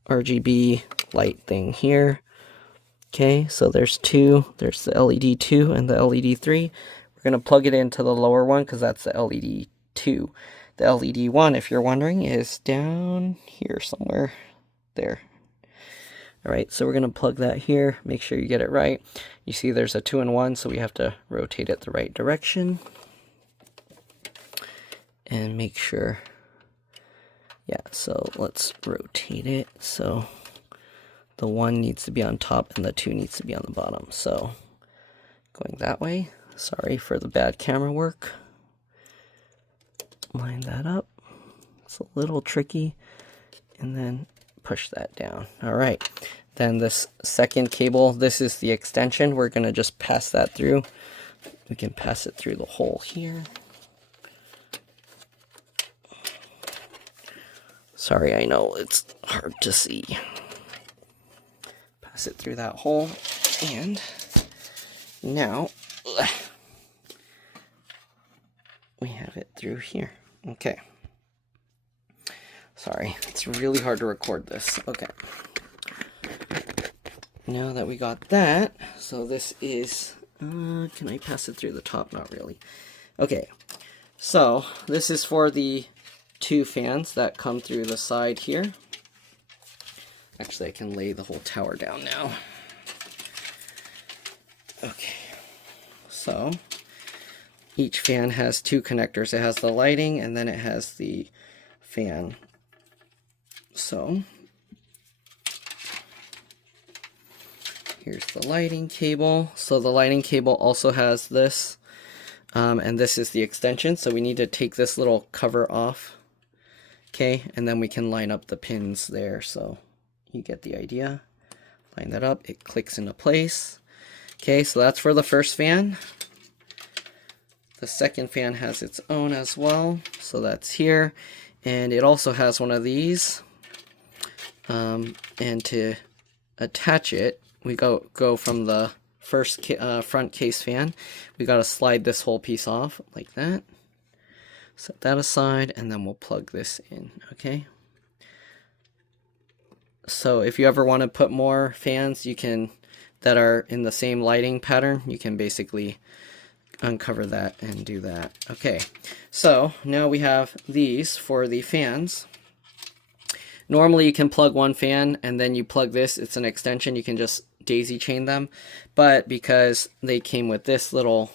RGB light thing here. Okay, so there's two. There's the LED 2 and the LED 3. We're going to plug it into the lower one because that's the LED 2. The LED 1, if you're wondering, is down here somewhere. There. Alright, so we're going to plug that here. Make sure you get it right. You see there's a 2-in-1, so we have to rotate it the right direction. And make sure. Yeah, so let's rotate it. So the 1 needs to be on top and the 2 needs to be on the bottom. So going that way. Sorry for the bad camera work. Line that up. It's a little tricky. And then push that down. All right. Then this second cable, this is the extension. We're going to just pass that through. We can pass it through the hole here. Sorry, I know it's hard to see. Pass it through that hole. And now we have it through here. Okay. Sorry, it's really hard to record this. Okay. Now that we got that, so this is, can I pass it through the top? Not really. Okay, so this is for the 2 fans that come through the side here. Actually, I can lay the whole tower down now. Okay, so each fan has 2 connectors. It has the lighting and then it has the fan. So here's the lighting cable. So the lighting cable also has this, and this is the extension. So we need to take this little cover off. Okay, and then we can line up the pins there. So you get the idea. Line that up. It clicks into place. Okay, so that's for the first fan. The second fan has its own as well. So that's here. And it also has one of these. And to attach it, we go from the first front case fan. We got to slide this whole piece off like that. Set that aside, and then we'll plug this in, okay? So if you ever want to put more fans, you can, that are in the same lighting pattern, you can basically uncover that and do that. Okay, so now we have these for the fans. Normally you can plug one fan and then you plug this. It's an extension. You can just daisy chain them. But because they came with this little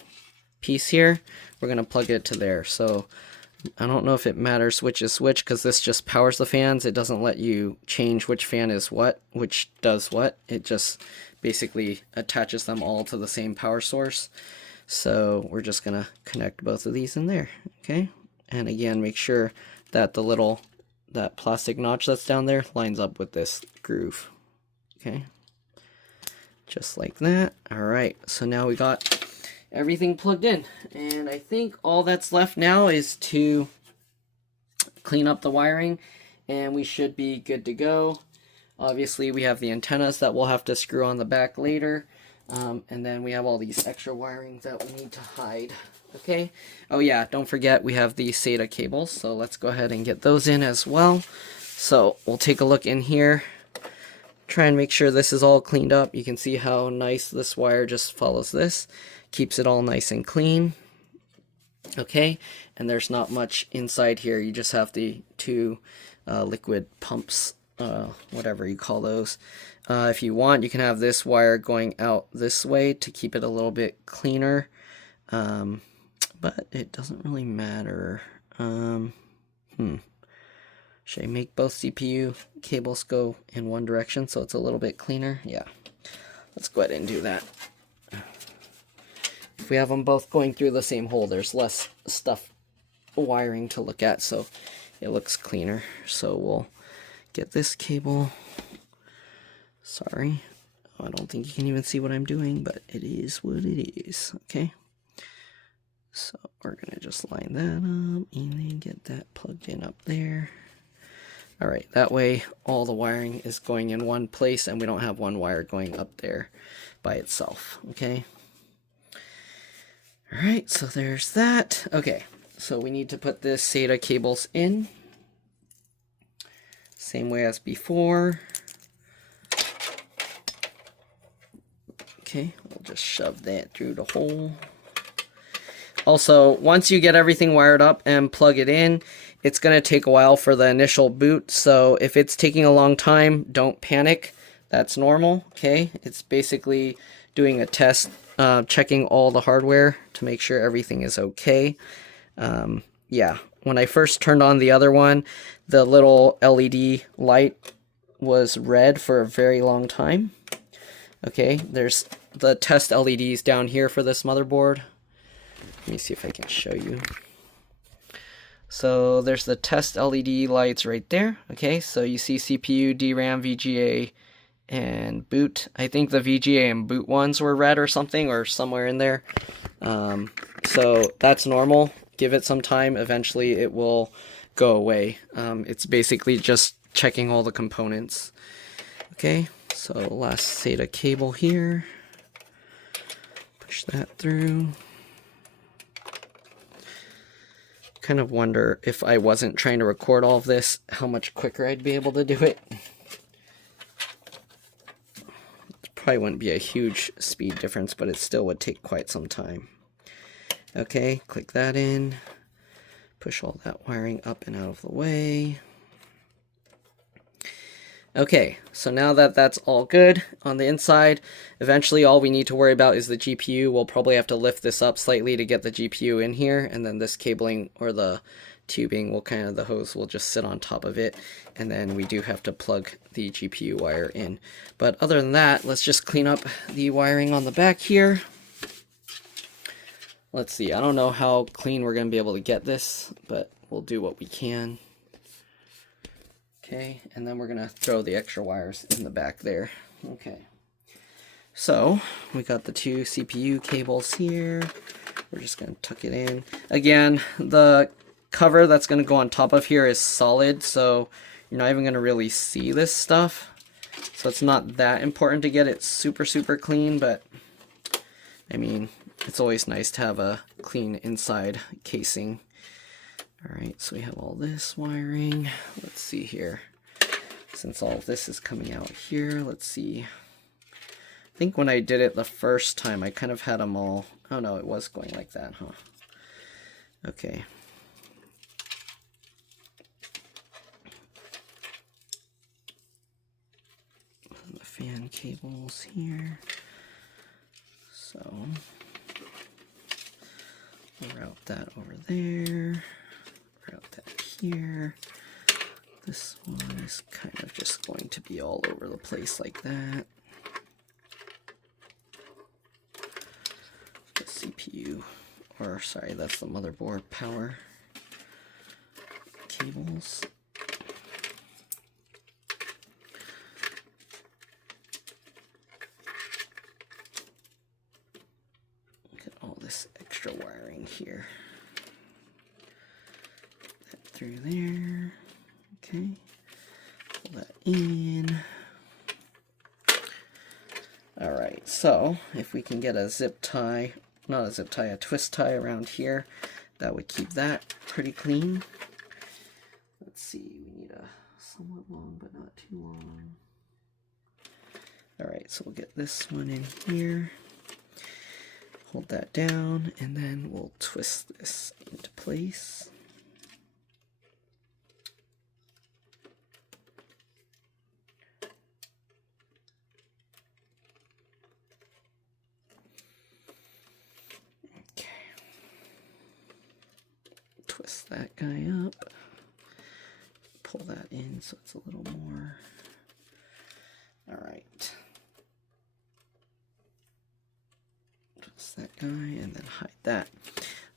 piece here, we're going to plug it to there. So I don't know if it matters which is which because this just powers the fans. It doesn't let you change which fan is what, which does what. It just basically attaches them all to the same power source. So we're just going to connect both of these in there. Okay. And again, make sure that the little that plastic notch that's down there lines up with this groove. Okay, just like that. All right, so now we got everything plugged in, and I think all that's left now is to clean up the wiring, and we should be good to go. Obviously we have the antennas that we'll have to screw on the back later, and then we have all these extra wirings that we need to hide. Okay. Oh yeah, don't forget we have the SATA cables, so let's go ahead and get those in as well. So we'll take a look in here, try and make sure this is all cleaned up. You can see how nice this wire just follows this, keeps it all nice and clean. Okay, and there's not much inside here. You just have the 2 liquid pumps, whatever you call those. If you want, you can have this wire going out this way to keep it a little bit cleaner. But it doesn't really matter. Should I make both CPU cables go in one direction so it's a little bit cleaner? Yeah. Let's go ahead and do that. If we have them both going through the same hole, there's less stuff wiring to look at, so it looks cleaner. So we'll get this cable. Sorry. I don't think you can even see what I'm doing, but it is what it is. Okay. So we're gonna just line that up and then get that plugged in up there. All right, that way all the wiring is going in one place and we don't have one wire going up there by itself, okay? All right, so there's that. Okay, so we need to put this SATA cables in. Same way as before. Okay, we'll just shove that through the hole. Also, once you get everything wired up and plug it in, it's going to take a while for the initial boot. So if it's taking a long time, don't panic. That's normal, okay? It's basically doing a test, checking all the hardware to make sure everything is okay. Yeah, when I first turned on the other one, the little LED light was red for a very long time. Okay, there's the test LEDs down here for this motherboard. Let me see if I can show you. So there's the test LED lights right there. Okay, so you see CPU, DRAM, VGA, and boot. I think the VGA and boot ones were red or something, or somewhere in there. So that's normal. Give it some time. Eventually it will go away. It's basically just checking all the components. Okay, so last SATA cable here. Push that through. Kind of wonder if I wasn't trying to record all of this, how much quicker I'd be able to do it. It probably wouldn't be a huge speed difference, but it still would take quite some time. Okay, click that in. Push all that wiring up and out of the way. Okay, so now that that's all good on the inside, eventually all we need to worry about is the GPU. We'll probably have to lift this up slightly to get the GPU in here, and then this cabling or the tubing will the hose will just sit on top of it, and then we do have to plug the GPU wire in. But other than that, let's just clean up the wiring on the back here. Let's see, I don't know how clean we're going to be able to get this, but we'll do what we can. Okay, and then we're going to throw the extra wires in the back there. Okay, so we got the two CPU cables here. We're just going to tuck it in. Again, the cover that's going to go on top of here is solid, so you're not even going to really see this stuff. So it's not that important to get it super clean, but I mean, it's always nice to have a clean inside casing. Alright, so we have all this wiring. Let's see here. Since all of this is coming out here, let's see. I think when I did it the first time, I kind of had them all... Oh no, it was going like that, huh? Okay. The fan cables here. So, we'll route that over there. Route that here. This one is kind of just going to be all over the place like that. The CPU, or sorry, that's the motherboard power cables. Look at all this extra wiring here. Through there. Okay, pull that in. Alright, so if we can get a zip tie, not a zip tie, a twist tie around here, that would keep that pretty clean. Let's see, we need a somewhat long but not too long. Alright, so we'll get this one in here, hold that down, and then we'll twist this into place. Twist that guy up, pull that in so it's a little more. Alright. Twist that guy and then hide that.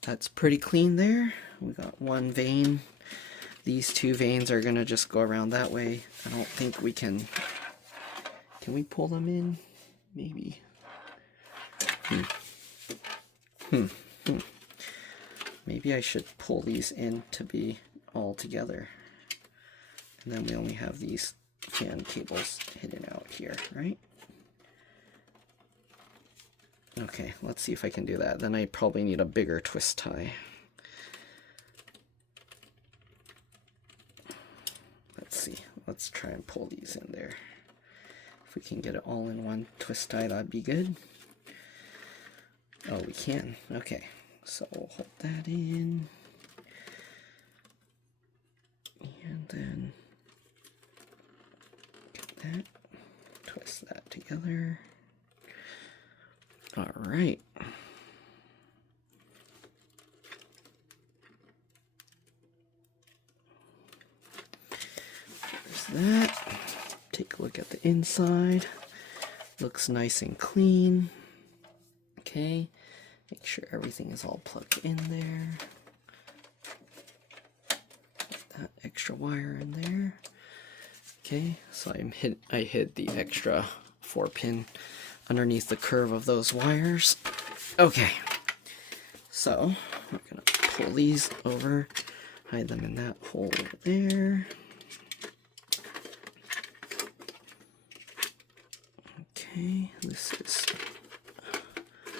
That's pretty clean there. We got one vein. These two veins are going to just go around that way. I don't think we can... Can we pull them in? Maybe. maybe I should pull these in to be all together. And then we only have these fan cables hidden out here, right? Okay, let's see if I can do that. Then I probably need a bigger twist tie. Let's see. Let's try and pull these in there. If we can get it all in one twist tie, that'd be good. Oh, we can. Okay, so we'll hold that in. And then get that, twist that together. All right. There's that. Take a look at the inside. Looks nice and clean. Okay. Make sure everything is all plugged in there. Put that extra wire in there. Okay, so I hid the extra 4-pin underneath the curve of those wires. Okay, so we're gonna pull these over, hide them in that hole over there. Okay, this is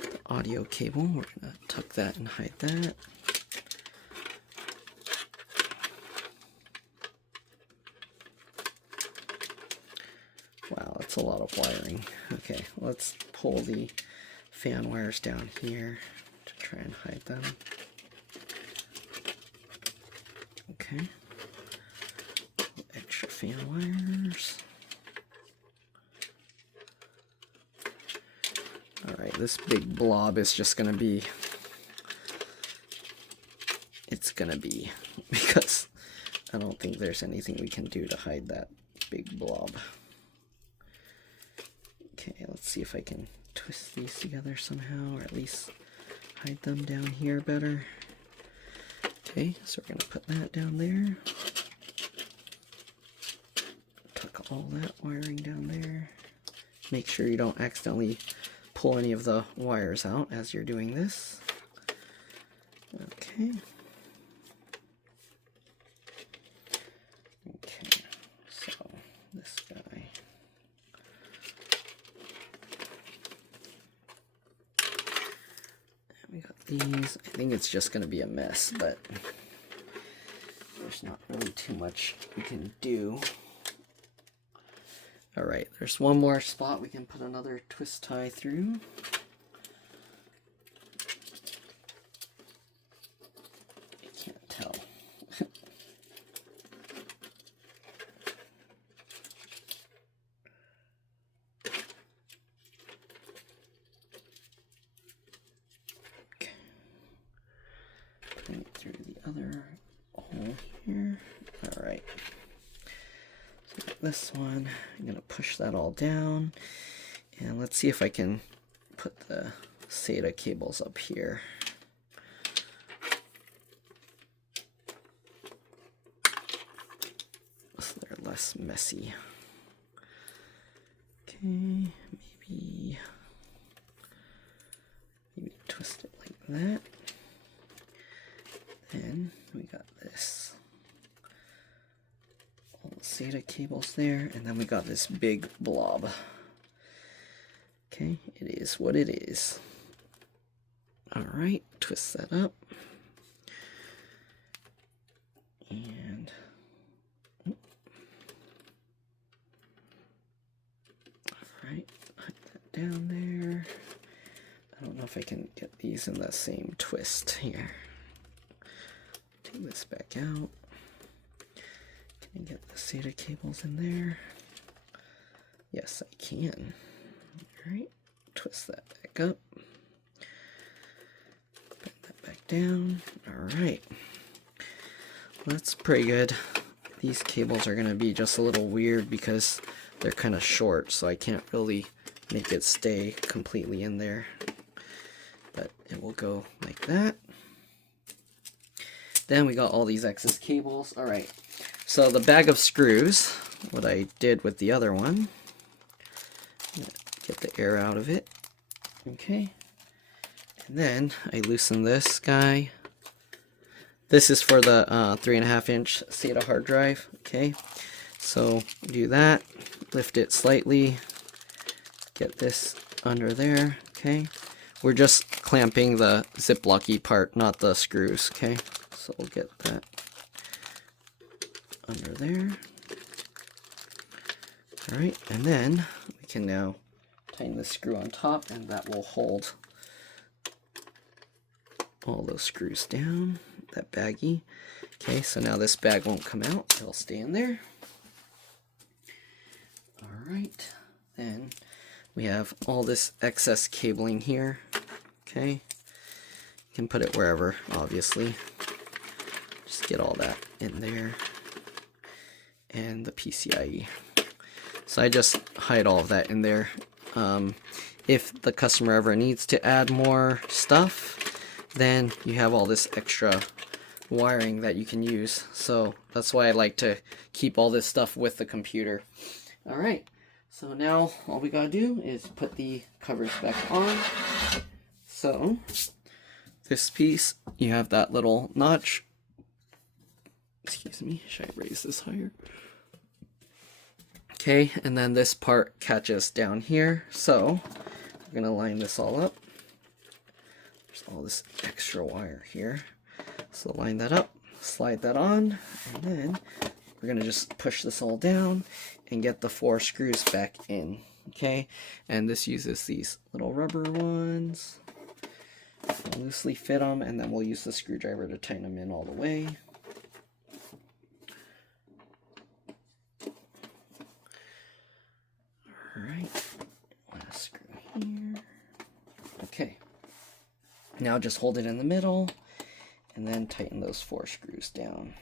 the audio cable. We're gonna tuck that and hide that. Wow, that's a lot of wiring. Okay, let's pull the fan wires down here to try and hide them. Okay. Extra fan wires. Alright, this big blob is just gonna be... It's gonna be... because I don't think there's anything we can do to hide that big blob. Okay, let's see if I can twist these together somehow, or at least hide them down here better. Okay, so we're going to put that down there. Tuck all that wiring down there. Make sure you don't accidentally pull any of the wires out as you're doing this. Okay. Okay, so this guy. We got these. I think it's just going to be a mess, but there's not really too much we can do. Alright, there's one more spot we can put another twist tie through. I can't tell. Okay. Putting it through the other hole here. Alright. This one, I'm going to push that all down, and let's see if I can put the SATA cables up here. So they're less messy. Okay, maybe twist it like that. Then we got this. All the SATA cables there, and then we got this big blob. Okay, it is what it is. Alright, twist that up. And alright, put that down there. I don't know if I can get these in the same twist here. Take this back out. Can I get the SATA cables in there? Yes, I can. Alright, twist that back up. Put that back down. Alright. Well, that's pretty good. These cables are going to be just a little weird because they're kind of short, so I can't really make it stay completely in there. But it will go like that. Then we got all these excess cables. Alright. So the bag of screws, what I did with the other one, get the air out of it, okay, and then I loosen this guy This is for the 3.5-inch SATA hard drive. Okay, so do that, lift it slightly, get this under there. Okay, we're just clamping the ziplocky part, not the screws. Okay, so we'll get that under there. Alright, and then we can now tighten the screw on top, and that will hold all those screws down, that baggie. Okay, so now this bag won't come out, it'll stay in there. Alright, then we have all this excess cabling here. Okay, you can put it wherever, obviously. Just get all that in there. And the PCIe. So I just hide all of that in there. If the customer ever needs to add more stuff, then you have all this extra wiring that you can use. So that's why I like to keep all this stuff with the computer. Alright, so now all we gotta do is put the covers back on. So this piece, you have that little notch. Excuse me, should I raise this higher? Okay, and then this part catches down here, so we're gonna line this all up. There's all this extra wire here, so line that up, slide that on, and then we're gonna just push this all down and get the 4 screws back in. Okay, and this uses these little rubber ones, loosely fit them, and then we'll use the screwdriver to tighten them in all the way. Alright, last screw here. Okay, now just hold it in the middle and then tighten those 4 screws down.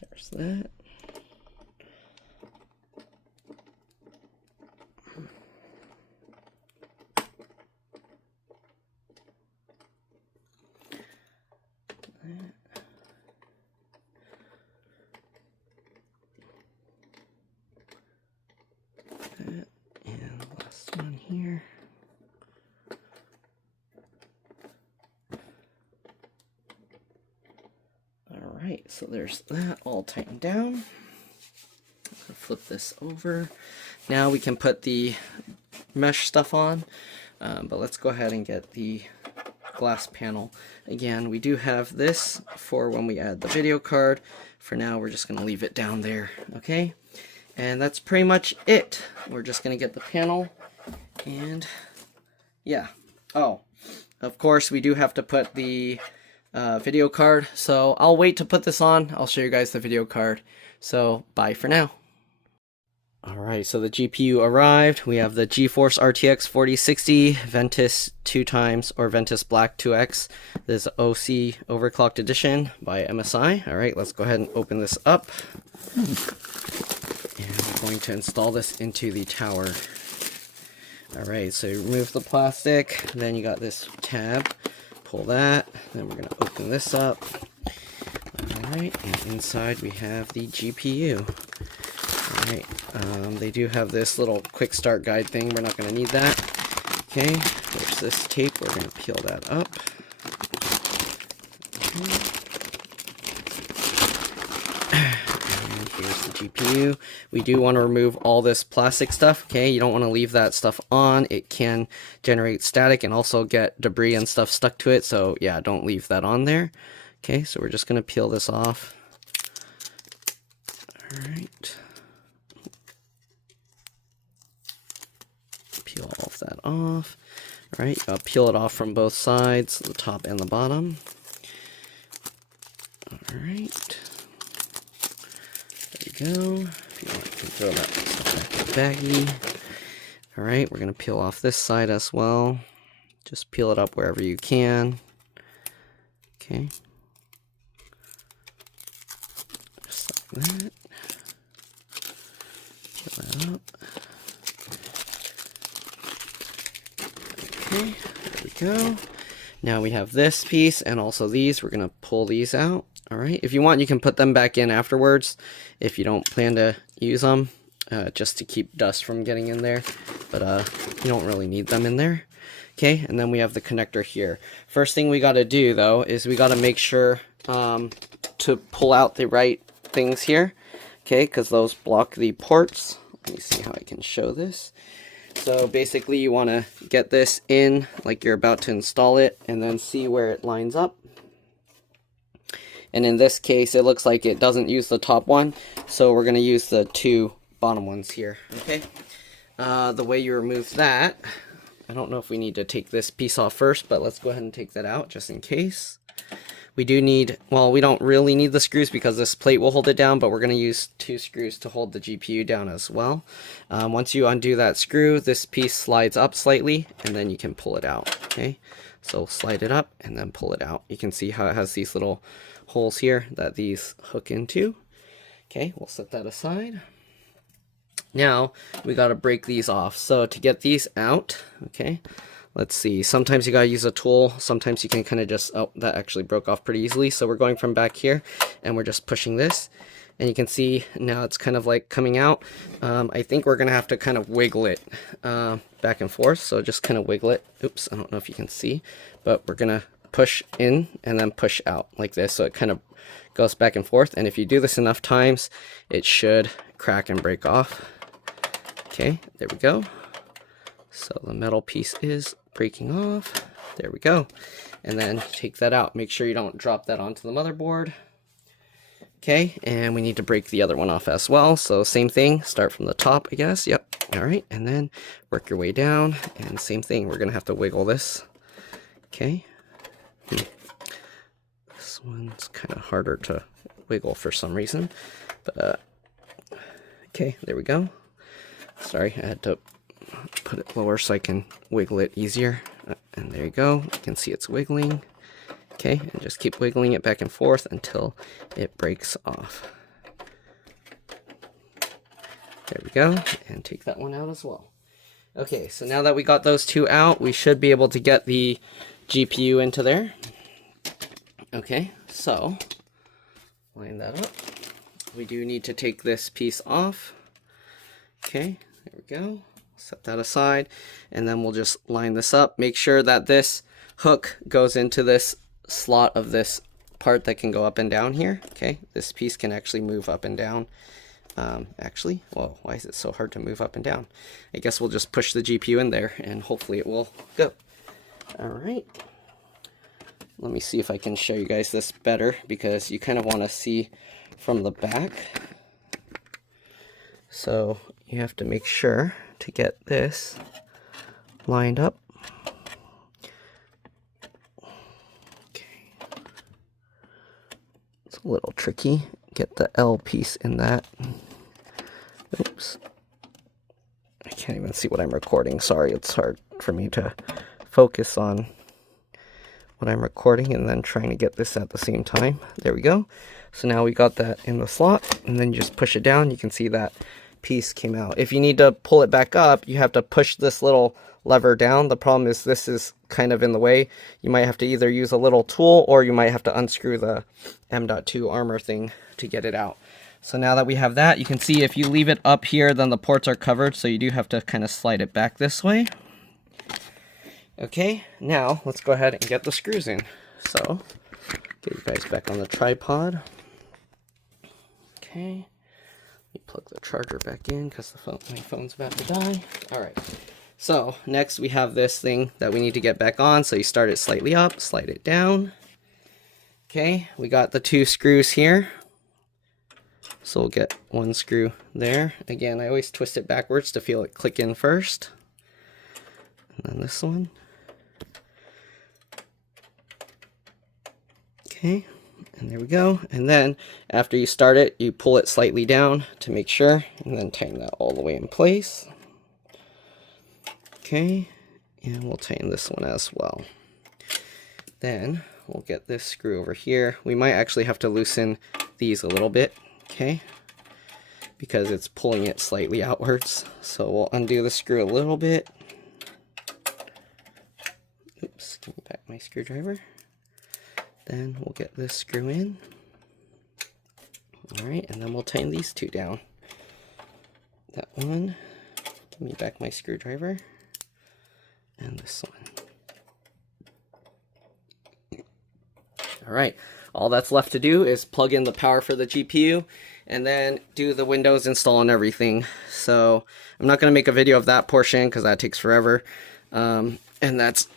There's that. And last one here. Alright, so there's that all tightened down. So flip this over. Now we can put the mesh stuff on, but let's go ahead and get the glass panel. Again, we do have this for when we add the video card. For now, we're just going to leave it down there, okay? And that's pretty much it. We're just going to get the panel, and yeah. Oh, of course, we do have to put the video card, so I'll wait to put this on. I'll show you guys the video card. So, bye for now. Alright, so the GPU arrived. We have the GeForce RTX 4060 Ventus 2x or Ventus Black 2X. This is OC Overclocked Edition by MSI. Alright, let's go ahead and open this up. And we're going to install this into the tower. Alright, so you remove the plastic, then you got this tab. Pull that, then we're going to open this up. Alright, and inside we have the GPU. Alright, they do have this little quick start guide thing. We're not going to need that. Okay, there's this tape. We're going to peel that up. Okay. And here's the GPU. We do want to remove all this plastic stuff. Okay, you don't want to leave that stuff on. It can generate static and also get debris and stuff stuck to it. So yeah, don't leave that on there. Okay, so we're just going to peel this off. Alright. Peel all of that off. Alright, peel it off from both sides, the top and the bottom. Alright. There you go. If you want, you can throw that stuff back in the baggie. Alright, we're going to peel off this side as well. Just peel it up wherever you can. Okay. Just like that. Peel that up. Okay, there we go. Now we have this piece and also these. We're going to pull these out. Alright, if you want, you can put them back in afterwards if you don't plan to use them, just to keep dust from getting in there. But you don't really need them in there. Okay, and then we have the connector here. First thing we got to do though is we got to make sure to pull out the right things here, okay, because those block the ports. Let me see how I can show this. So basically you want to get this in like you're about to install it and then see where it lines up. And in this case it looks like it doesn't use the top one, so we're going to use the two bottom ones here. Okay, the way you remove that, I don't know if we need to take this piece off first, but let's go ahead and take that out just in case. We do need, well, we don't really need the screws because this plate will hold it down, but we're going to use 2 screws to hold the GPU down as well. Once you undo that screw, this piece slides up slightly, and then you can pull it out, okay? So slide it up and then pull it out. You can see how it has these little holes here that these hook into. Okay, we'll set that aside. Now, we got to break these off. So to get these out, okay, let's see. Sometimes you gotta use a tool. Sometimes you can kind of just, oh, that actually broke off pretty easily. So we're going from back here and we're just pushing this. And you can see now it's kind of like coming out. I think we're gonna have to kind of wiggle it back and forth. So just kind of wiggle it. Oops, I don't know if you can see, but we're gonna push in and then push out like this. So it kind of goes back and forth. And if you do this enough times, it should crack and break off. Okay, there we go. So the metal piece is breaking off. There we go. And then take that out. Make sure you don't drop that onto the motherboard. Okay, and we need to break the other one off as well. So same thing, start from the top, I guess. Yep. All right, and then work your way down. And same thing, we're gonna have to wiggle this. Okay. This one's kind of harder to wiggle for some reason. But, okay, there we go. Sorry, I had to put it lower so I can wiggle it easier. And there you go. You can see it's wiggling. Okay, and just keep wiggling it back and forth until it breaks off. There we go. And take that one out as well. Okay, so now that we got those two out, we should be able to get the GPU into there. Okay, so line that up. We do need to take this piece off. Okay, there we go. Set that aside, and then we'll just line this up. Make sure that this hook goes into this slot of this part that can go up and down here. Okay, this piece can actually move up and down. Actually, well, why is it so hard to move up and down? I guess we'll just push the GPU in there, and hopefully it will go. All right. Let me see if I can show you guys this better, because you kind of want to see from the back. So you have to make sure to get this lined up. Okay. It's a little tricky. Get the L piece in that. Oops. I can't even see what I'm recording. Sorry, it's hard for me to focus on what I'm recording and then trying to get this at the same time. There we go. So now we got that in the slot, and then you just push it down. You can see that piece came out. If you need to pull it back up, you have to push this little lever down. The problem is this is kind of in the way. You might have to either use a little tool, or you might have to unscrew the M.2 armor thing to get it out. So now that we have that, you can see if you leave it up here, then the ports are covered, so you do have to kind of slide it back this way. Okay, now let's go ahead and get the screws in. So, get you guys back on the tripod. Okay. Let me plug the charger back in because my phone's about to die. Alright, so next we have this thing that we need to get back on. So you start it slightly up, slide it down. Okay, we got the 2 screws here. So we'll get 1 screw there. Again, I always twist it backwards to feel it click in first. And then this one. Okay. And there we go. And then after you start it, you pull it slightly down to make sure, and then tighten that all the way in place. Okay, and we'll tighten this one as well. Then we'll get this screw over here. We might actually have to loosen these a little bit, okay, because it's pulling it slightly outwards. So we'll undo the screw a little bit. Oops, give me back my screwdriver. Then we'll get this screw in. Alright, and then we'll tighten these 2 down. That one. Give me back my screwdriver. And this one. All right, all that's left to do is plug in the power for the GPU and then do the Windows install and everything. So I'm not going to make a video of that portion because that takes forever. And that's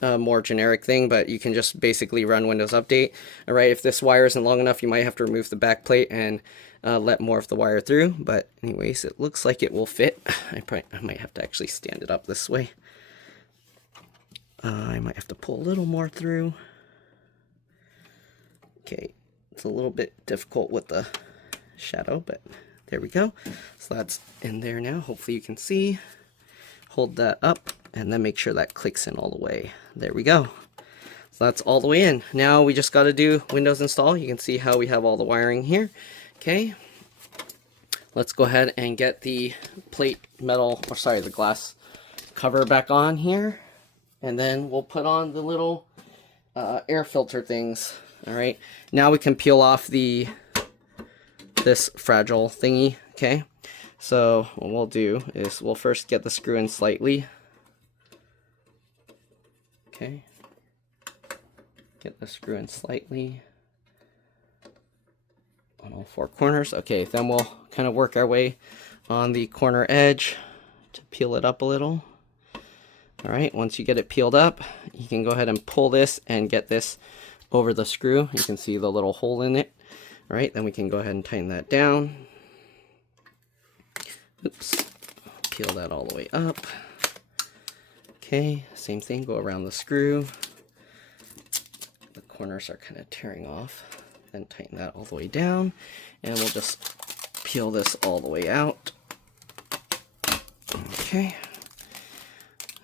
a more generic thing, but you can just basically run Windows Update. All right, if this wire isn't long enough, you might have to remove the back plate and let more of the wire through. But anyways, it looks like it will fit. I might have to actually stand it up this way. I might have to pull a little more through. Okay, it's a little bit difficult with the shadow, but there we go. So that's in there now. Hopefully you can see. Hold that up and then make sure that clicks in all the way. There we go. So that's all the way in. Now we just got to do Windows install. You can see how we have all the wiring here. Okay, let's go ahead and get the plate metal, or sorry, the glass cover back on here, and then we'll put on the little air filter things. All right, now we can peel off this fragile thingy. Okay, so what we'll do is we'll first get the screw in slightly. Okay, get the screw in slightly on all four corners. Okay, then we'll kind of work our way on the corner edge to peel it up a little. All right, once you get it peeled up, you can go ahead and pull this and get this over the screw. You can see the little hole in it. All right, then we can go ahead and tighten that down. Oops, peel that all the way up. Okay, same thing, go around the screw. The corners are kind of tearing off. Then tighten that all the way down, and we'll just peel this all the way out. Okay,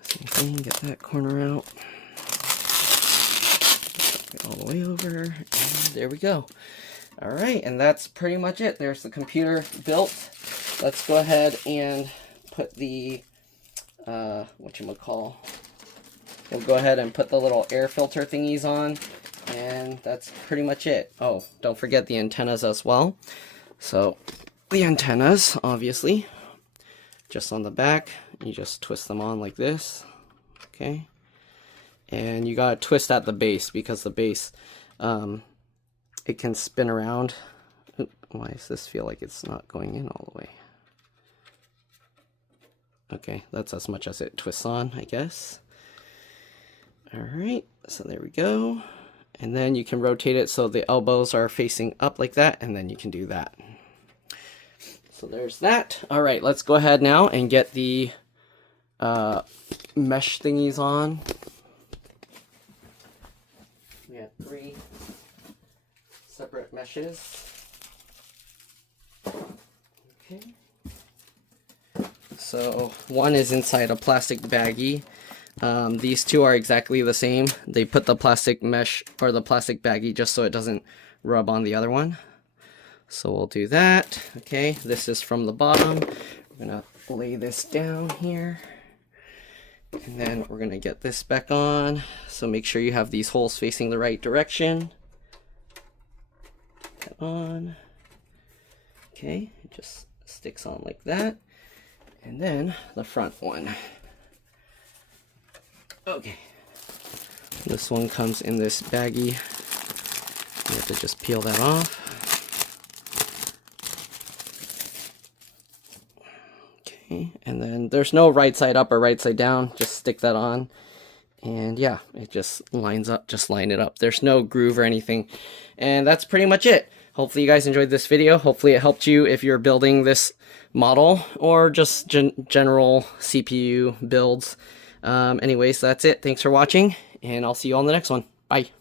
same thing, get that corner out. All the way over, and there we go. All right, and that's pretty much it. There's the computer built. Let's go ahead and put the whatchamacall. We'll go ahead and put the little air filter thingies on, and that's pretty much it. Oh, don't forget the antennas as well. So the antennas, obviously, just on the back, you just twist them on like this. Okay, and you gotta twist at the base, because the base it can spin around. Oop, why does this feel like it's not going in all the way? Okay, that's as much as it twists on, I guess. All right, so there we go. And then you can rotate it so the elbows are facing up like that, and then you can do that. So there's that. All right, let's go ahead now and get the mesh thingies on. We have 3 separate meshes. Okay. So one is inside a plastic baggie. These two are exactly the same. They put the plastic mesh or the plastic baggie just so it doesn't rub on the other one. So we'll do that. Okay, this is from the bottom. We're gonna lay this down here. And then we're gonna get this back on. So make sure you have these holes facing the right direction. Get on. Okay, it just sticks on like that. And then the front one. Okay, this one comes in this baggie. You have to just peel that off. Okay, and then there's no right side up or right side down. Just stick that on, and yeah, it just lines up. Just line it up. There's no groove or anything, and that's pretty much it. Hopefully you guys enjoyed this video. Hopefully it helped you if you're building this model or just general CPU builds. Anyways, that's it. Thanks for watching, and I'll see you on the next one. Bye.